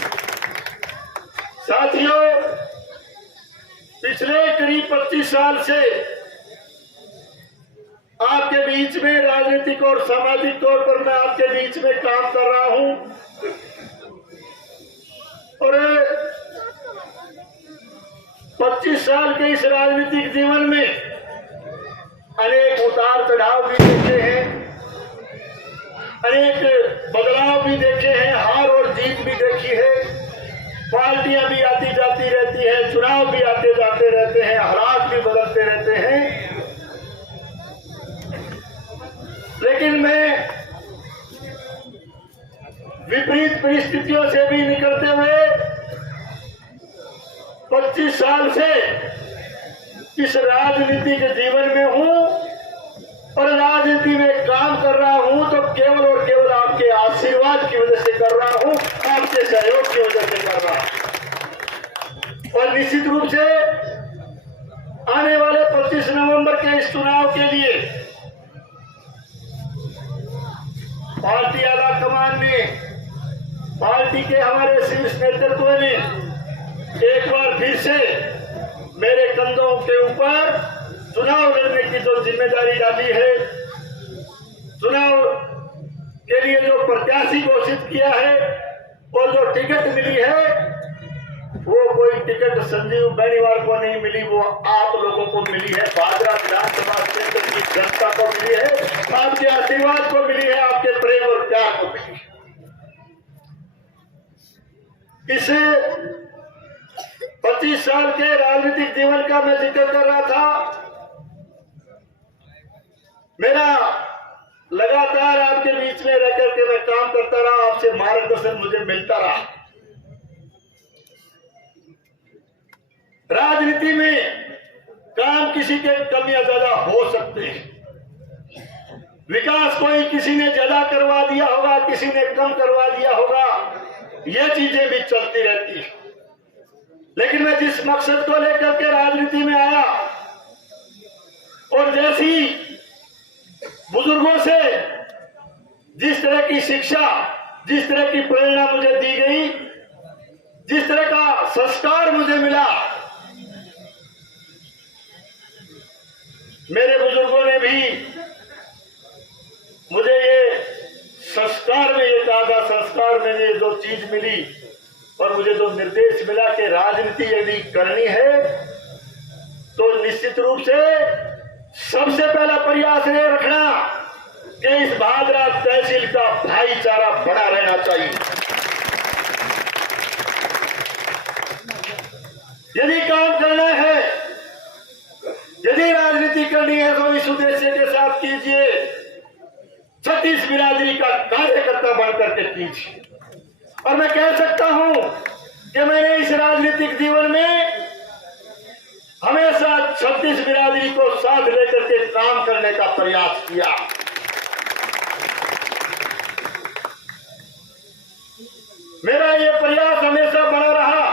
साथियों, पिछले करीब 25 साल से आपके बीच में राजनीतिक और सामाजिक तौर पर मैं आपके बीच में काम कर रहा हूं और 25 साल के इस राजनीतिक जीवन में अनेक उतार चढ़ाव भी देखे हैं, अनेक बदलाव भी देखे हैं, हार और जीत भी देखी है, पार्टियां भी आती जाती रहती है, चुनाव भी आते जाते रहते हैं, हालात भी बदलते रहते हैं। लेकिन मैं विपरीत परिस्थितियों से भी निकलते हुए 25 साल से इस राजनीतिक जीवन में हूं और राजनीति में काम कर रहा हूं तो केवल और केवल आपके आशीर्वाद की वजह से कर रहा हूं, आपके सहयोग की वजह से कर रहा हूं। और निश्चित रूप से आने वाले 25 नवंबर के इस चुनाव के लिए पार्टी आला कमान में पार्टी के हमारे शीर्ष नेतृत्व ने एक बार फिर से मेरे कंधों के ऊपर चुनाव लड़ने की जो जिम्मेदारी डाली है, चुनाव के लिए जो प्रत्याशी घोषित किया है और जो टिकट मिली है, वो कोई टिकट संजीव बेनीवाल को नहीं मिली, वो आप लोगों को मिली है, भादरा विधानसभा क्षेत्र की जनता को मिली है, आपके आशीर्वाद को मिली है, आपके प्रेम और प्यार को मिली है। इस 25 साल के राजनीतिक जीवन का मैं जिक्र कर रहा था। मेरा लगातार आपके बीच में रह करके मैं काम करता रहा, आपसे मार्गदर्शन मुझे मिलता रहा। राजनीति में काम किसी के कम या ज्यादा हो सकते हैं, विकास कोई किसी ने ज्यादा करवा दिया होगा, किसी ने कम करवा दिया होगा, ये चीजें भी चलती रहती है। लेकिन मैं जिस मकसद को लेकर के राजनीति में आया और जैसी बुजुर्गों से जिस तरह की शिक्षा, जिस तरह की प्रेरणा मुझे दी गई, जिस तरह का संस्कार मुझे मिला, मेरे बुजुर्गों ने भी मुझे ये संस्कार में ये कहा था, संस्कार में ये जो चीज मिली और मुझे जो निर्देश मिला कि राजनीति यदि करनी है तो निश्चित रूप से सबसे पहला प्रयास ये रखना कि इस भादरा तहसील का भाईचारा बना रहना चाहिए। यदि काम करना है, यदि राजनीति करनी है तो इस उद्देश्य के साथ कीजिए, छत्तीस बिरादरी का कार्यकर्ता बनकर के कीजिए। और मैं कह सकता हूं कि मैंने इस राजनीतिक जीवन में हमेशा छत्तीस बिरादरी को साथ लेकर के काम करने का प्रयास किया। मेरा ये प्रयास हमेशा बना रहा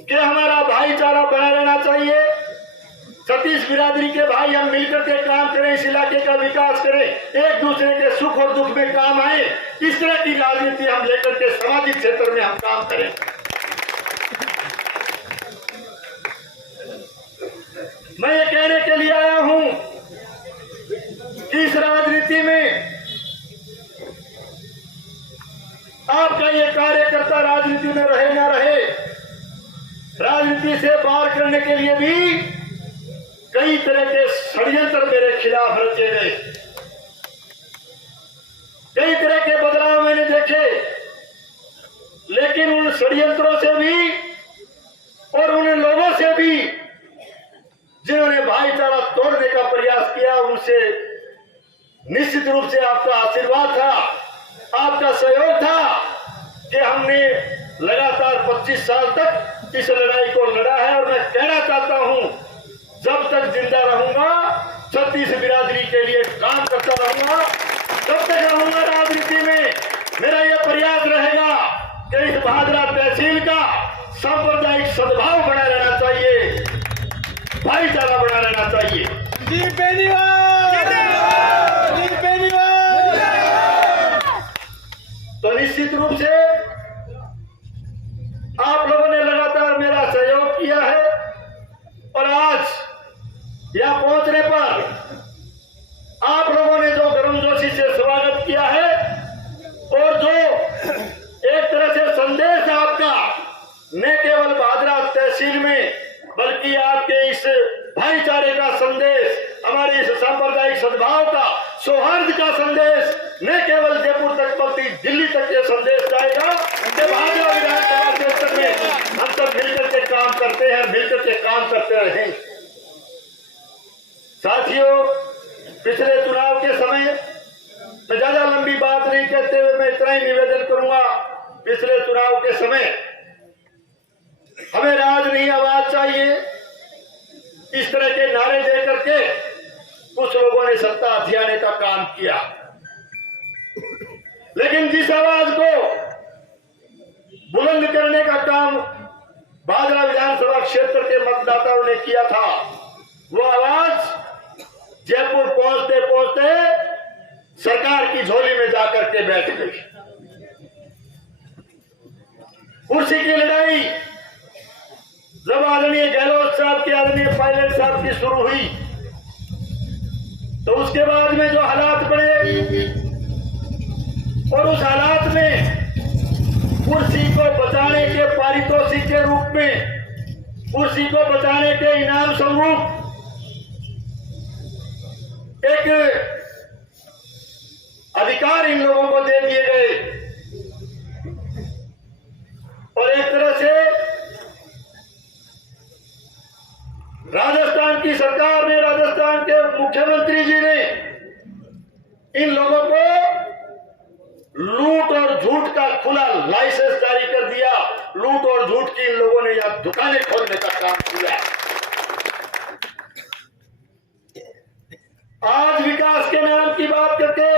कि हमारा भाईचारा बना रहना चाहिए, छत्तीस बिरादरी के भाई हम मिलकर के काम करें, इस इलाके का विकास करें, एक दूसरे के सुख और दुख में काम आए, इस तरह की राजनीति हम लेकर के सामाजिक क्षेत्र में हम काम करें। मैं ये कहने के लिए आया हूं कि इस राजनीति में आपका ये कार्यकर्ता राजनीति में रहे ना रहे, राजनीति से पार करने के लिए भी कई तरह के षड्यंत्र मेरे खिलाफ रचे गए, कई तरह के बदलाव मैंने देखे, लेकिन उन षड्यंत्रों से भी और उन लोगों से भी जिन्होंने भाईचारा तोड़ने का प्रयास किया, उनसे निश्चित रूप से आपका आशीर्वाद था, आपका सहयोग था कि हमने लगातार 25 साल तक इस लड़ाई को लड़ा है। और मैं कहना चाहता हूं, जब तक जिंदा रहूंगा छत्तीस बिरादरी के लिए काम करता रहूंगा, जब तक रहूंगा राजनीति में मेरा यह प्रयास रहेगा कि इस भादरा तहसील का सांप्रदायिक सद्भाव बना रहना चाहिए, भाईचारा बना रहना चाहिए। तो निश्चित रूप से आप लोगों ने लगातार मेरा सहयोग किया है और आज यहां पहुंचने पर आप लोगों ने जो गर्मजोशी से स्वागत किया है और जो एक तरह से संदेश आपका न केवल भादरा तहसील में बल्कि आपके इस भाईचारे का संदेश, हमारे इस सांप्रदायिक सद्भाव का, सौहार्द का संदेश न केवल जयपुर तक बल्कि दिल्ली तक ये संदेश जाएगा कि भाजपा विधानसभा क्षेत्र में हम सब मिलकर के काम करते हैं, मिलकर के काम करते रहें। साथियों, पिछले चुनाव के समय मैं ज्यादा लंबी बात नहीं कहते हुए मैं इतना ही निवेदन करूंगा, पिछले चुनाव के समय हमें राज नहीं आवाज चाहिए, इस तरह के नारे दे करके कुछ लोगों ने सत्ता हथियाने का काम किया। लेकिन जिस आवाज को बुलंद करने का काम भादरा विधानसभा क्षेत्र के मतदाताओं ने किया था, वो आवाज जयपुर पहुंचते पहुंचते सरकार की झोली में जाकर के बैठ गई। कुर्सी की लड़ाई जब आदरणीय गहलोत साहब की, आदरणीय पायलट साहब की शुरू हुई, तो उसके बाद में जो हालात बने और उस हालात में कुर्सी को बचाने के पारितोषिक के रूप में, कुर्सी को बचाने के इनाम स्वरूप एक अधिकार इन लोगों को दे दिए गए और एक तरह से राजस्थान की सरकार ने, राजस्थान के मुख्यमंत्री जी ने इन लोगों को लूट और झूठ का खुला लाइसेंस जारी कर दिया। लूट और झूठ की इन लोगों ने यहां दुकानें खोलने का काम किया। आज विकास के नाम की बात करके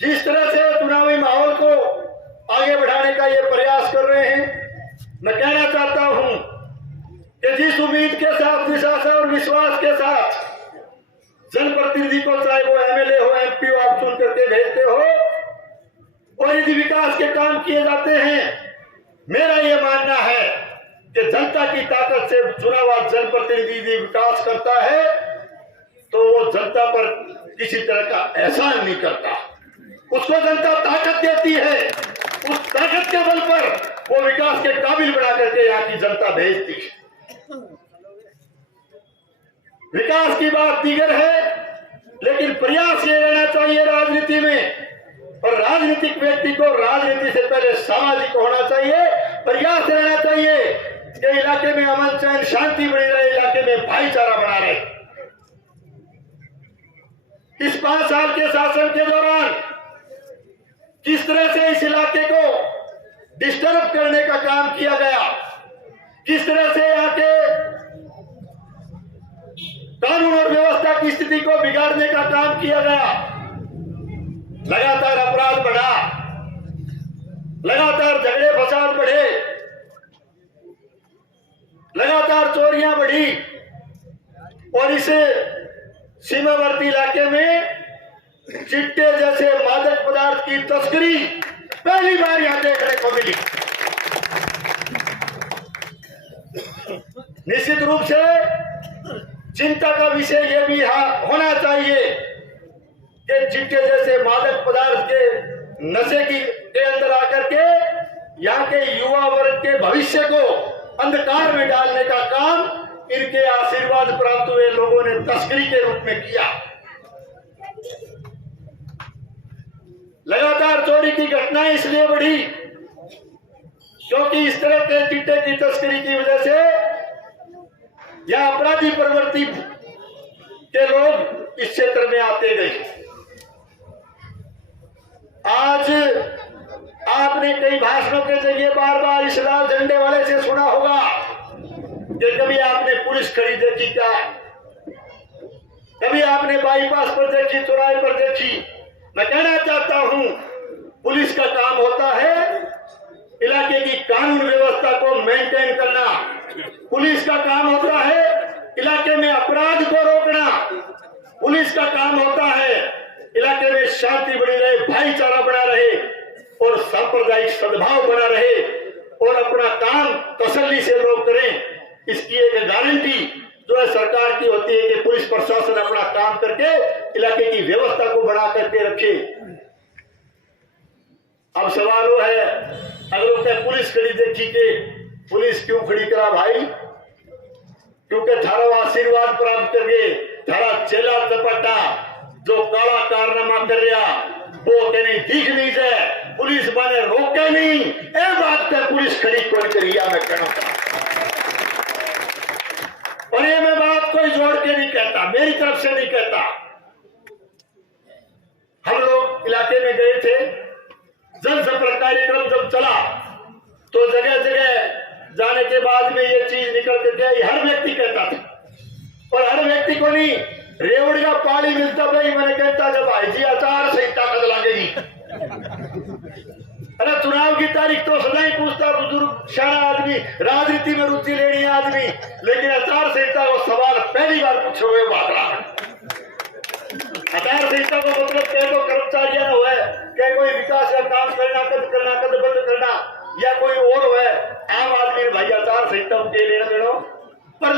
जिस तरह से चुनावी माहौल को आगे बढ़ाने का ये प्रयास कर रहे हैं, मैं कहना चाहता हूं कि जिस उम्मीद के साथ, जिस आशा और विश्वास के साथ जनप्रतिनिधि को, चाहे वो एमएलए हो, एमपी हो, आप चुन करके भेजते हो और यदि विकास के काम किए जाते हैं, मेरा ये मानना है कि जनता की ताकत से चुना हुआ जनप्रतिनिधि यदि विकास करता है तो वो जनता पर किसी तरह का एहसान नहीं करता। उसको जनता ताकत देती है, उस ताकत के बल पर वो विकास के काबिल बना करके यहाँ की जनता भेजती है। विकास की बात दीगर है, लेकिन प्रयास ये रहना चाहिए राजनीति में, और राजनीतिक व्यक्ति को राजनीति से पहले सामाजिक होना चाहिए। प्रयास रहना चाहिए कि इलाके में अमन चैन शांति बनी रहे, इलाके में भाईचारा बना रहे। इस 5 साल के शासन के दौरान किस तरह से इस इलाके को डिस्टर्ब करने का काम किया गया, किस तरह से यहाँ के कानून और व्यवस्था की स्थिति को बिगाड़ने का काम किया गया। लगातार अपराध बढ़ा, लगातार झगड़े फसाद बढ़े, लगातार चोरियां बढ़ी और इस सीमावर्ती इलाके में चिट्टे जैसे मादक पदार्थ की तस्करी पहली बार यहां देखने को मिली। निश्चित रूप से चिंता का विषय यह भी होना चाहिए कि चिट्टे जैसे मादक पदार्थ के नशे के अंदर आकर के यहाँ के युवा वर्ग के भविष्य को अंधकार में डालने का काम इनके आशीर्वाद प्राप्त हुए लोगों ने तस्करी के रूप में किया। लगातार चोरी की घटनाएं इसलिए बढ़ी क्योंकि इस तरह के चिट्टे की तस्करी की वजह से या अपराधी प्रवृत्ति के लोग इस क्षेत्र में आते गए। आज आपने कई भाषणों के जरिए बार बार इस लाल झंडे वाले से सुना होगा कि कभी आपने पुलिस खड़ी देखी क्या, कभी आपने बाईपास पर देखी, चौराहे पर देखी। मैं कहना चाहता हूं पुलिस का काम होता है इलाके की कानून व्यवस्था को मेंटेन करना, पुलिस का काम होता है इलाके में अपराध को रोकना, पुलिस का काम होता है इलाके में शांति बनी रहे, भाईचारा बना रहे और सांप्रदायिक सद्भाव बना रहे और अपना काम तसल्ली से लोग करें। इसकी एक गारंटी जो है सरकार की होती है कि पुलिस प्रशासन अपना काम करके इलाके की व्यवस्था को बना करके रखे। अब सवाल वो है, अगर पुलिस खड़ी देखी के पुलिस क्यों खड़ी करा भाई? क्योंकि थारा आशीर्वाद प्राप्त करके थारा चेला चपटा जो काला कारनामा कर रहा वो कहने दिख नहीं जाए, पुलिस माने रोके नहीं, ए बात पे पुलिस खड़ी कौन करिया मैं कहना चाहता। और ये मैं बात कोई जोड़ के नहीं कहता, मेरी तरफ से नहीं कहता। हम लोग इलाके में गए थे, जनसंपर्क कार्यक्रम जब चला तो जगह जगह जाने के बाद में ये चीज निकल कर गई, हर व्यक्ति कहता था और हर व्यक्ति को नहीं रेवड़ का पानी मिलता भाई, मैंने कहता जब आईजी आचार संहिता कद लागेगी। अरे चुनाव की तारीख तो सदा ही पूछता बुजुर्ग शाना आदमी, राजनीति में रुचि लेनी आदमी, लेकिन आचार संहिता को सवाल पहली बार पूछे हुए बात रहा। आचार संहिता को मतलब कह तो कर्मचारियों ने हुआ क्या कोई विकास का काम करना कद बंद करना या कोई और हुआ आम आदमी भाई आचार संहिता के लेना देना पर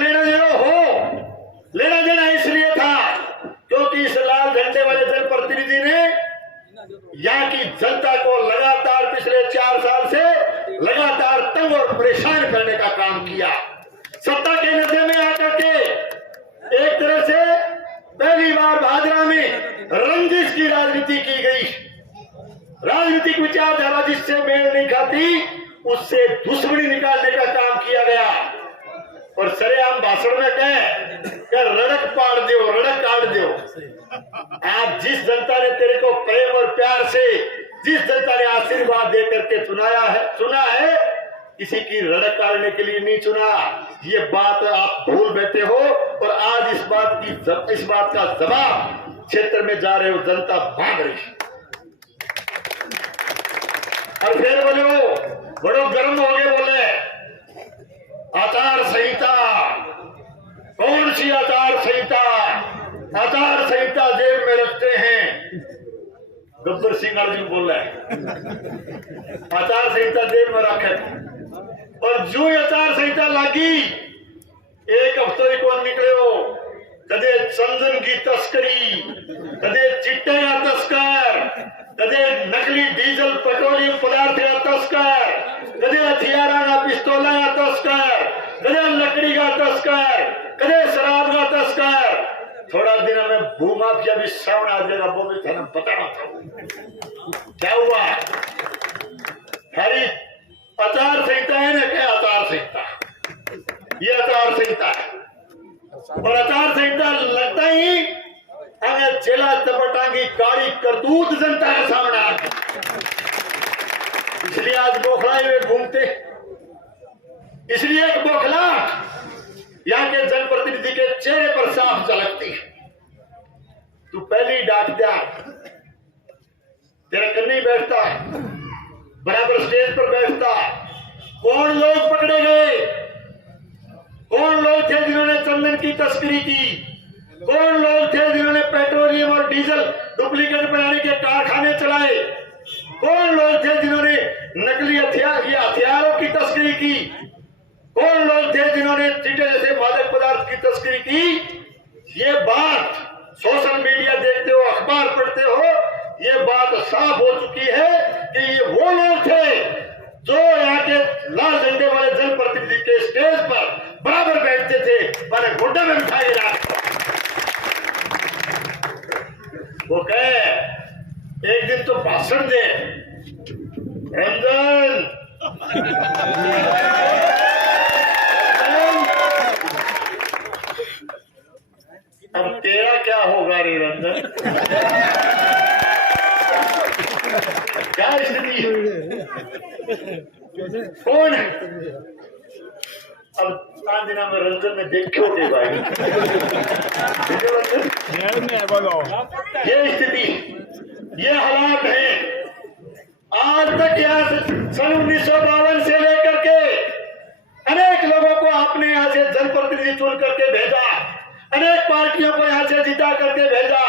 लेना देना इसलिए था क्योंकि इस लाल झंडे वाले जनप्रतिनिधि ने यहाँ की जनता को लगातार पिछले 4 साल से लगातार तंग और परेशान करने का काम किया। सत्ता के नशे में आकर के एक तरह से पहली बार भादरा में रंजिश की राजनीति की गई। राजनीतिक विचारधारा जिससे मेल नहीं खाती उससे दुश्मनी निकालने का काम किया गया और सरेआम भाषण में कहे रड़क पाड़ दो रड़क काट दो। आज जिस जनता ने तेरे को प्रेम और प्यार से जिस जनता ने आशीर्वाद दे करके चुना है किसी की रड़क काटने के लिए नहीं चुना। ये बात आप भूल बैठे हो और आज इस बात का जवाब क्षेत्र में जा रहे हो जनता मांग रही। और फिर बोले वो बड़ो गर्म हो गए बोले आचार संहिता कौन सी आचार संहिता जेब में रखते हैं। गब्बर सिंह अर्जुन बोल रहे हैं आचार संहिता जेब में रखे और जो आचार संहिता लागी 1 हफ्ते को निकले हो कदे चंदन की तस्करी कदे चिट्टे का तस्कर कदे नकली डीजल पेट्रोलियम पदार्थ का तस्कर कदे हथियारा का पिस्तौला का तस्कर कदे लकड़ी का तस्कर कदे शराब का तस्कर। थोड़ा दिन में भूमाफिया भी श्रवण आ जाएगा वो भी था बताना था क्या हुआ। हरी आचार संहिता है ना क्या आचार संहिता ये आचार संहिता है और आचार संहिता लगता ही हमें चेला चपटा की काली करतूत जनता के सामने आ इसलिए आज बौखलाए हुए घूमते इसलिए एक बौखलाहट यहाँ के जनप्रतिनिधि के चेहरे पर साफ झलकती है। तू पहली डाक दिया तेरा कन्नी बैठता बराबर स्टेज पर बैठता कौन लोग पकड़े गए कौन लोग थे जिन्होंने चंदन की तस्करी की कौन लोग थे जिन्होंने पेट्रोलियम और डीजल डुप्लीकेट बनाने के कारखाने चलाए कौन लोग थे जिन्होंने नकली हथियारों की तस्करी की कौन लोग थे जिन्होंने चिट्टे जैसे मादक पदार्थ की तस्करी की। ये बात सोशल मीडिया देखते हो अखबार पढ़ते हो ये बात साफ हो चुकी है कि ये वो लोग थे जो यहाँ के लाल झंडे वाले जनप्रतिनिधि के स्टेज पर बराबर बैठते थे पर गुड्डे में बिठाए जाते। वो कहे एक दिन तो भाषण दे रंजन अब तेरा क्या होगा रे रंजन क्या स्थिति कौन है अब 5 दिना में रंजन में देखोगे भाई ये स्थिति ये हालात है आज तक यहाँ सन 1952 से लेकर के अनेक लोगों को आपने यहाँ से जनप्रतिनिधि चुन करके भेजा अनेक पार्टियों को यहाँ से जिता करके भेजा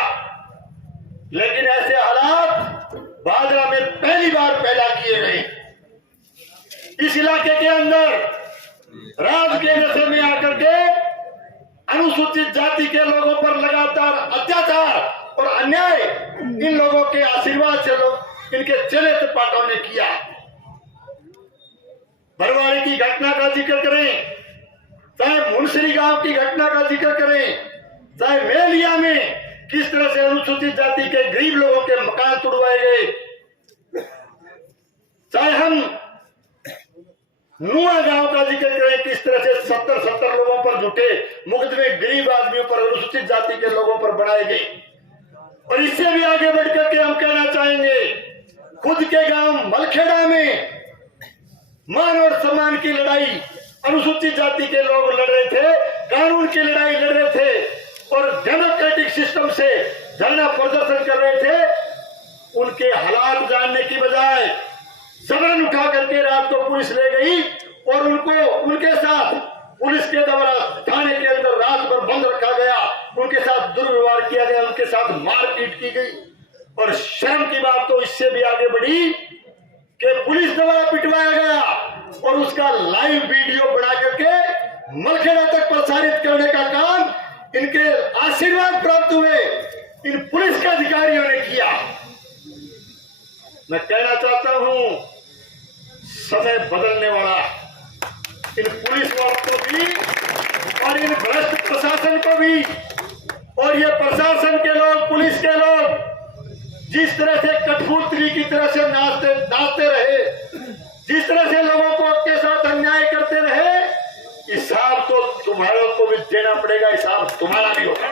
लेकिन ऐसे हालात भादरा में पहली बार पैदा किए गए। इस इलाके के अंदर राज के नशे में आकर के अनुसूचित जाति के लोगों पर लगातार अत्याचार और अन्याय इन लोगों के आशीर्वाद से लोग इनके चले चपाटों ने किया। बरवाड़ी की घटना का जिक्र करें चाहे मुंसरी गांव की घटना का जिक्र करें चाहे मेलिया में किस तरह से अनुसूचित जाति के गरीब लोगों के मकान तोड़वाए गए चाहे हम नुआ गांव का जिक्र करें किस तरह से 70 लोगों पर झूठे मुकदमे गरीब आदमियों पर अनुसूचित जाति के लोगों पर बनाए गए। और इससे भी आगे बढ़कर के हम कहना चाहेंगे खुद के गांव मलखेड़ा में मान और सम्मान की लड़ाई अनुसूचित जाति के लोग लड़ रहे थे कानून की लड़ाई लड़ रहे थे और डेमोक्रेटिक सिस्टम से धरना प्रदर्शन कर रहे थे। उनके हालात जानने की बजाय जबरन उठा करके रात को पुलिस ले गई और उनको उनके साथ पुलिस के द्वारा थाने के अंदर रात भर बंद रखा गया, उनके साथ दुर्व्यवहार किया गया, उनके साथ मारपीट की गई। और शर्म की बात तो इससे भी आगे बढ़ी कि पुलिस द्वारा पिटवाया गया और उसका लाइव वीडियो बना करके मलखेड़ा तक प्रसारित करने का काम इनके आशीर्वाद प्राप्त हुए इन पुलिस के अधिकारियों ने किया। मैं कहना चाहता हूं, समय बदलने वाला, इन पुलिस वालों को भी और इन भ्रष्ट प्रशासन को भी, और ये प्रशासन के लोग, पुलिस के लोग जिस तरह से कठपुतली की तरह से नाचते रहे, जिस तरह से लोगों को के साथ अन्याय करते रहे, हिसाब तो तुम्हारों को भी देना पड़ेगा, हिसाब तुम्हारा भी होगा।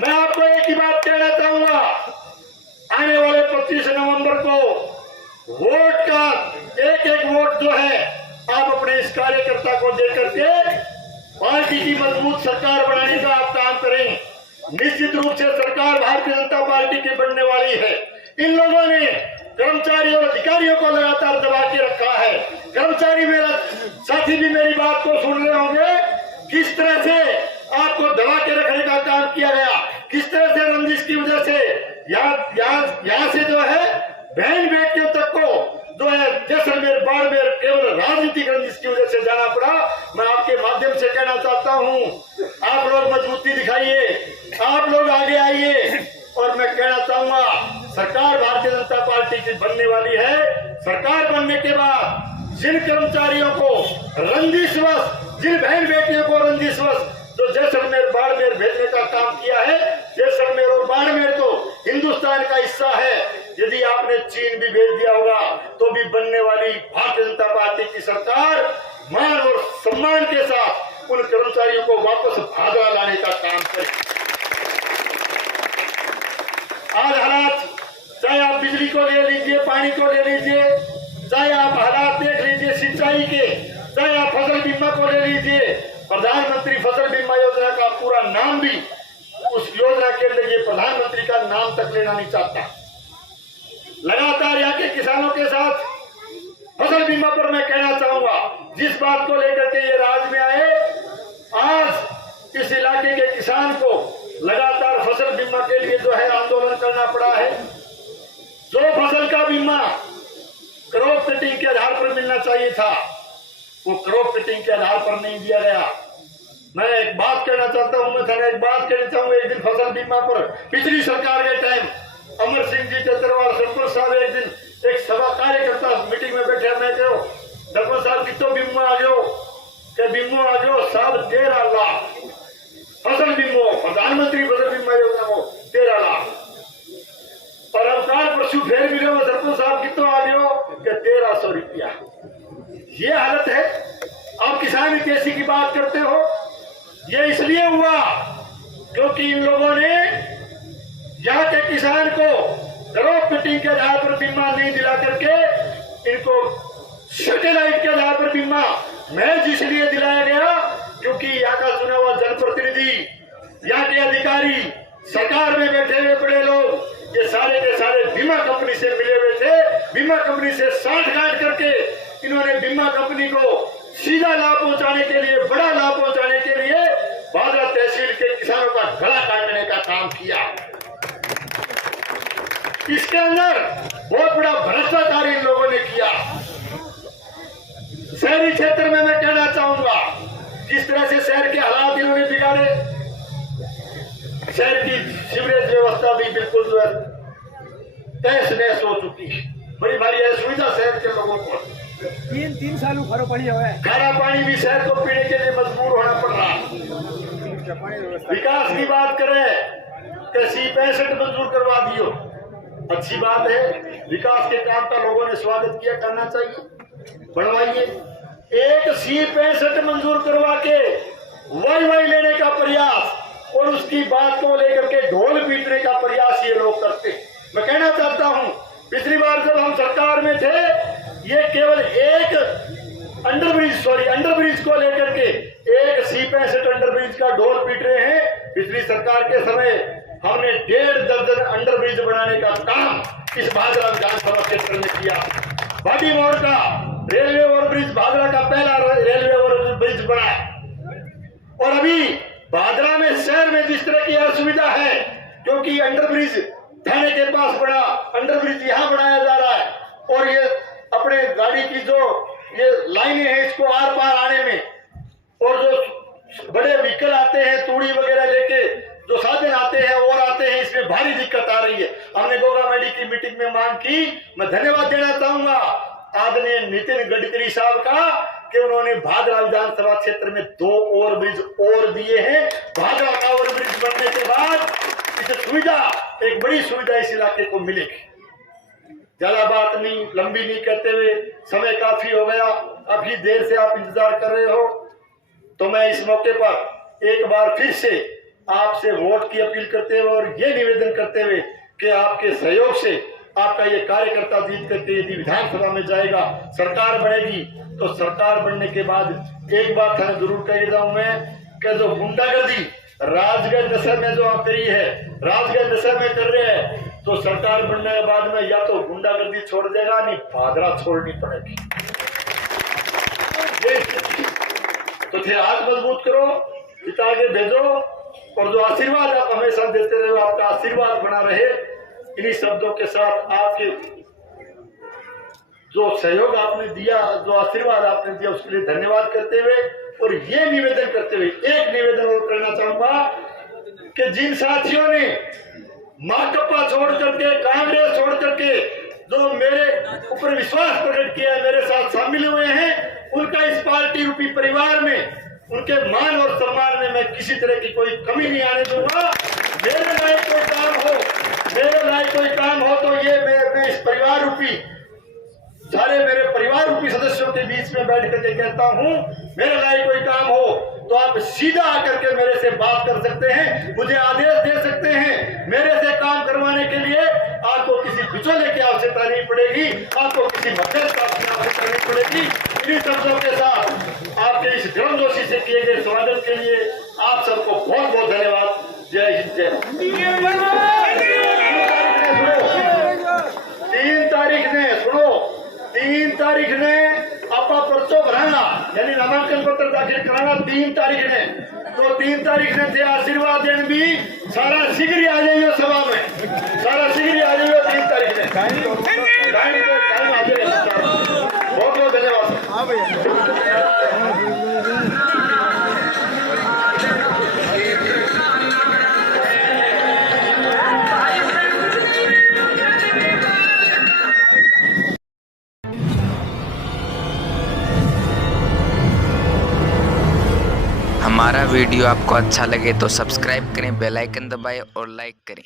मैं आपको एक ही बात कहना चाहूंगा, आने वाले 25 नवंबर को वोट का एक वोट जो है आप अपने इस कार्यकर्ता को देकर के पार्टी की मजबूत सरकार बनाने का आप काम करें। निश्चित रूप से सरकार भारतीय जनता पार्टी की बनने वाली है। इन लोगों ने कर्मचारियों और अधिकारियों को लगातार दबा के रखा है। कर्मचारी, मेरा साथी भी मेरी बात को सुन रहे होंगे, किस तरह से आपको दबा के रखने का काम किया गया, किस तरह से रंजिश की वजह से यहाँ से जो है बहन बेटियों तक को जो है जैसलमेर, बाड़मेर केवल राजनीतिक रंजिश की वजह से जाना पड़ा। मैं आपके माध्यम से कहना चाहता हूं, आप लोग मजबूती दिखाइए, आप लोग आगे आइए। और मैं कहना चाहूंगा, सरकार भारतीय जनता पार्टी की बनने वाली है। सरकार बनने के बाद जिन कर्मचारियों को रंजिशवश, जिन बहन बेटियों को रंजिशवश जो जैसलमेर, बाड़मेर भेजने का काम किया है, जैसलमेर और बाड़मेर तो हिंदुस्तान का हिस्सा है। यदि आपने चीन भी भेज दिया होगा तो भी बनने वाली भारतीय जनता पार्टी की सरकार मान और सम्मान के साथ उन कर्मचारियों को वापस भादरा लाने का काम करे। आज हालात, चाहे आप बिजली को ले लीजिए, पानी को ले लीजिए, चाहे आप हालात देख लीजिए सिंचाई के, चाहे आप फसल बीमा को ले लीजिए, प्रधानमंत्री फसल बीमा योजना का पूरा नाम भी, उस योजना के अंदर ये प्रधानमंत्री का नाम तक लेना नहीं चाहता। लगातार यहाँ के किसानों के साथ फसल बीमा पर मैं कहना चाहूंगा, जिस बात को लेकर के ये राज में आए, आज इस इलाके के किसान को लगातार फसल बीमा के लिए जो है आंदोलन करना पड़ा है। जो फसल का बीमा क्रॉप कटिंग के आधार पर मिलना चाहिए था, वो क्रॉप कटिंग के आधार पर नहीं दिया गया। मैं एक बात कहना चाहता हूं, मैं एक बात कहना चाहूंगा, एक दिन फसल बीमा पर पिछली सरकार के टाइम अमर सिंह जी चतरवाल सरपंच साहब एक दिन एक सभा कार्यकर्ता मीटिंग में बैठे, मैं कहो सरपंच साहब कितो बीमा आ गयो, के बीमो आ गयो साहब 13 लाख फसल बीमो, प्रधानमंत्री फसल बीमा योजना को 13 लाख, और अवतार पशु फेर भी गयो सरपंच साहब कितो आ गयो के 1300 रुपया। ये हालत है। अब किसान हितैषी की बात करते हो, ये इसलिए हुआ क्योंकि इन लोगों ने यहाँ के किसान को क्रॉप कटिंग के आधार पर बीमा नहीं दिला करके इनको सैटेलाइट के आधार पर बीमा महज इसलिए दिलाया गया क्योंकि यहाँ का चुना हुआ जनप्रतिनिधि, यहाँ के अधिकारी, सरकार में बैठे हुए बड़े लोग, ये सारे के सारे बीमा कंपनी से मिले हुए थे। बीमा कंपनी से साठगांठ करके इन्होंने बीमा कंपनी को सीधा लाभ पहुंचाने के लिए, बड़ा लाभ पहुंचाने के लिए बादरा तहसील के किसानों का गला काटने का काम किया। इसके अंदर बहुत बड़ा भ्रष्टाचार इन लोगों ने किया। शहरी क्षेत्र में मैं कहना चाहूंगा, जिस तरह से शहर के हालात इन्होंने बिगाड़े, शहर की सीवरेज व्यवस्था भी बिल्कुल तहस नहस हो चुकी है। बड़ी भारी असुविधा शहर के लोगों को। 3 साल खारा पानी है, खारा पानी भी शहर को पीने के लिए मजबूर होना पड़ रहा। विकास की बात करें तो C65 मंजूर करवा दियो, अच्छी बात है। विकास के काम का लोगों ने स्वागत किया, करना चाहिए, बढ़वाइए। एक C65 मंजूर करवा के वाई लेने का प्रयास और उसकी बात को लेकर के ढोल पीटने का प्रयास ये लोग करते। मैं कहना चाहता हूं, पिछली बार जब हम सरकार में थे, ये केवल एक अंडरब्रिज को लेकर के एक C65 अंडरब्रिज का ढोल पीट रहे हैं। पिछली सरकार के समय हमने 1.5 दर्जन अंडरब्रिज बनाने का काम इस भादरा विधानसभा क्षेत्र में किया। बाडी मोड़ का रेलवे ओवरब्रिज भादरा का पहला रेलवे ओवरब्रिज बना है। और अभी भादरा में शहर में जिस तरह की असुविधा है, क्योंकि अंडरब्रिज थाने के पास बना, अंडरब्रिज यहाँ बनाया जा रहा है, और ये अपने गाड़ी की जो ये लाइनें हैं इसको आर पार आने में, और जो बड़े व्हीकल आते हैं तूड़ी वगैरह लेके, जो साधन आते हैं और आते हैं, इसमें भारी दिक्कत आ रही है। हमने गोगामेडी की मीटिंग में मांग की, मैं धन्यवाद देना चाहूंगा आदरणीय नितिन गडकरी साहब का कि उन्होंने भादरा विधानसभा क्षेत्र में 2 ओवरब्रिज और दिए हैं। भादरा का ओवरब्रिज बनने के बाद इसे सुविधा, एक बड़ी सुविधा इस इलाके को मिलेगी। ज्यादा बात नहीं, लंबी नहीं करते हुए, समय काफी हो गया, अभी देर से आप इंतजार कर रहे हो, तो मैं इस मौके पर एक बार फिर से आपसे वोट की अपील करते हुए और ये निवेदन करते हुए कि आपके सहयोग से आपका ये कार्यकर्ता जीत करके यदि विधानसभा में जाएगा, सरकार बनेगी, तो सरकार बनने के बाद एक बात है जरूर कह जाऊं मैं कि जो गुंडागर्दी राजगढ़ नशर में जो आप करी है, राजगढ़ नशर में कर रहे हैं, तो सरकार बनने के बाद में या तो गुंडागर्दी छोड़ देगा, नहीं भादरा छोड़नी पड़ेगी। तो थे हाथ मजबूत करो, पिता आगे भेजो, और जो आशीर्वाद आप हमेशा देते रहे, आपका आशीर्वाद बना रहे। इन्हीं शब्दों के साथ आपके जो सहयोग आपने दिया, जो आशीर्वाद आपने दिया, उसके लिए धन्यवाद करते हुए और ये निवेदन करते हुए एक निवेदन और करना चाहूंगा कि जिन साथियों ने माकपा छोड़ करके, कांग्रेस छोड़ करके जो मेरे ऊपर विश्वास प्रकट किया है, मेरे साथ शामिल हुए हैं, उनका इस पार्टी रूपी परिवार में, उनके मान और सम्मान में मैं किसी तरह की कोई कमी नहीं आने दूंगा। मेरे लायक कोई काम हो, मेरे लायक कोई काम हो तो ये मैं इस परिवार रूपी, सारे मेरे परिवार रूपी सदस्यों के बीच में बैठ करके कहता हूं, मेरे लायक कोई काम हो तो आप सीधा आकर के मेरे से बात कर सकते हैं, मुझे आदेश दे सकते हैं। मेरे से काम करवाने के लिए आपको किसी बिचौले की आवश्यकता नहीं पड़ेगी, आपको किसी मध्यस्थ की आवश्यकता नहीं पड़ेगी। इन्हीं शब्दों के साथ आपके इस गर्मजोशी से किए गए स्वागत के लिए आप सबको बहुत बहुत धन्यवाद। जय हिंद, जय भारत। 3 तारीख ने आपका पर्चो भराना, यानी नामांकन पत्र दाखिल कराना 3 तारीख ने, तो 3 तारीख ने थे आशीर्वाद देन भी सारा शीघ्र आ जाइए सभा में, सारा शीघ्र आ जाइए 3 तारीख ने, टाइम आ जाएगा। बहुत बहुत धन्यवाद। हमारा वीडियो आपको अच्छा लगे तो सब्सक्राइब करें, बेल आइकन दबाएं और लाइक करें।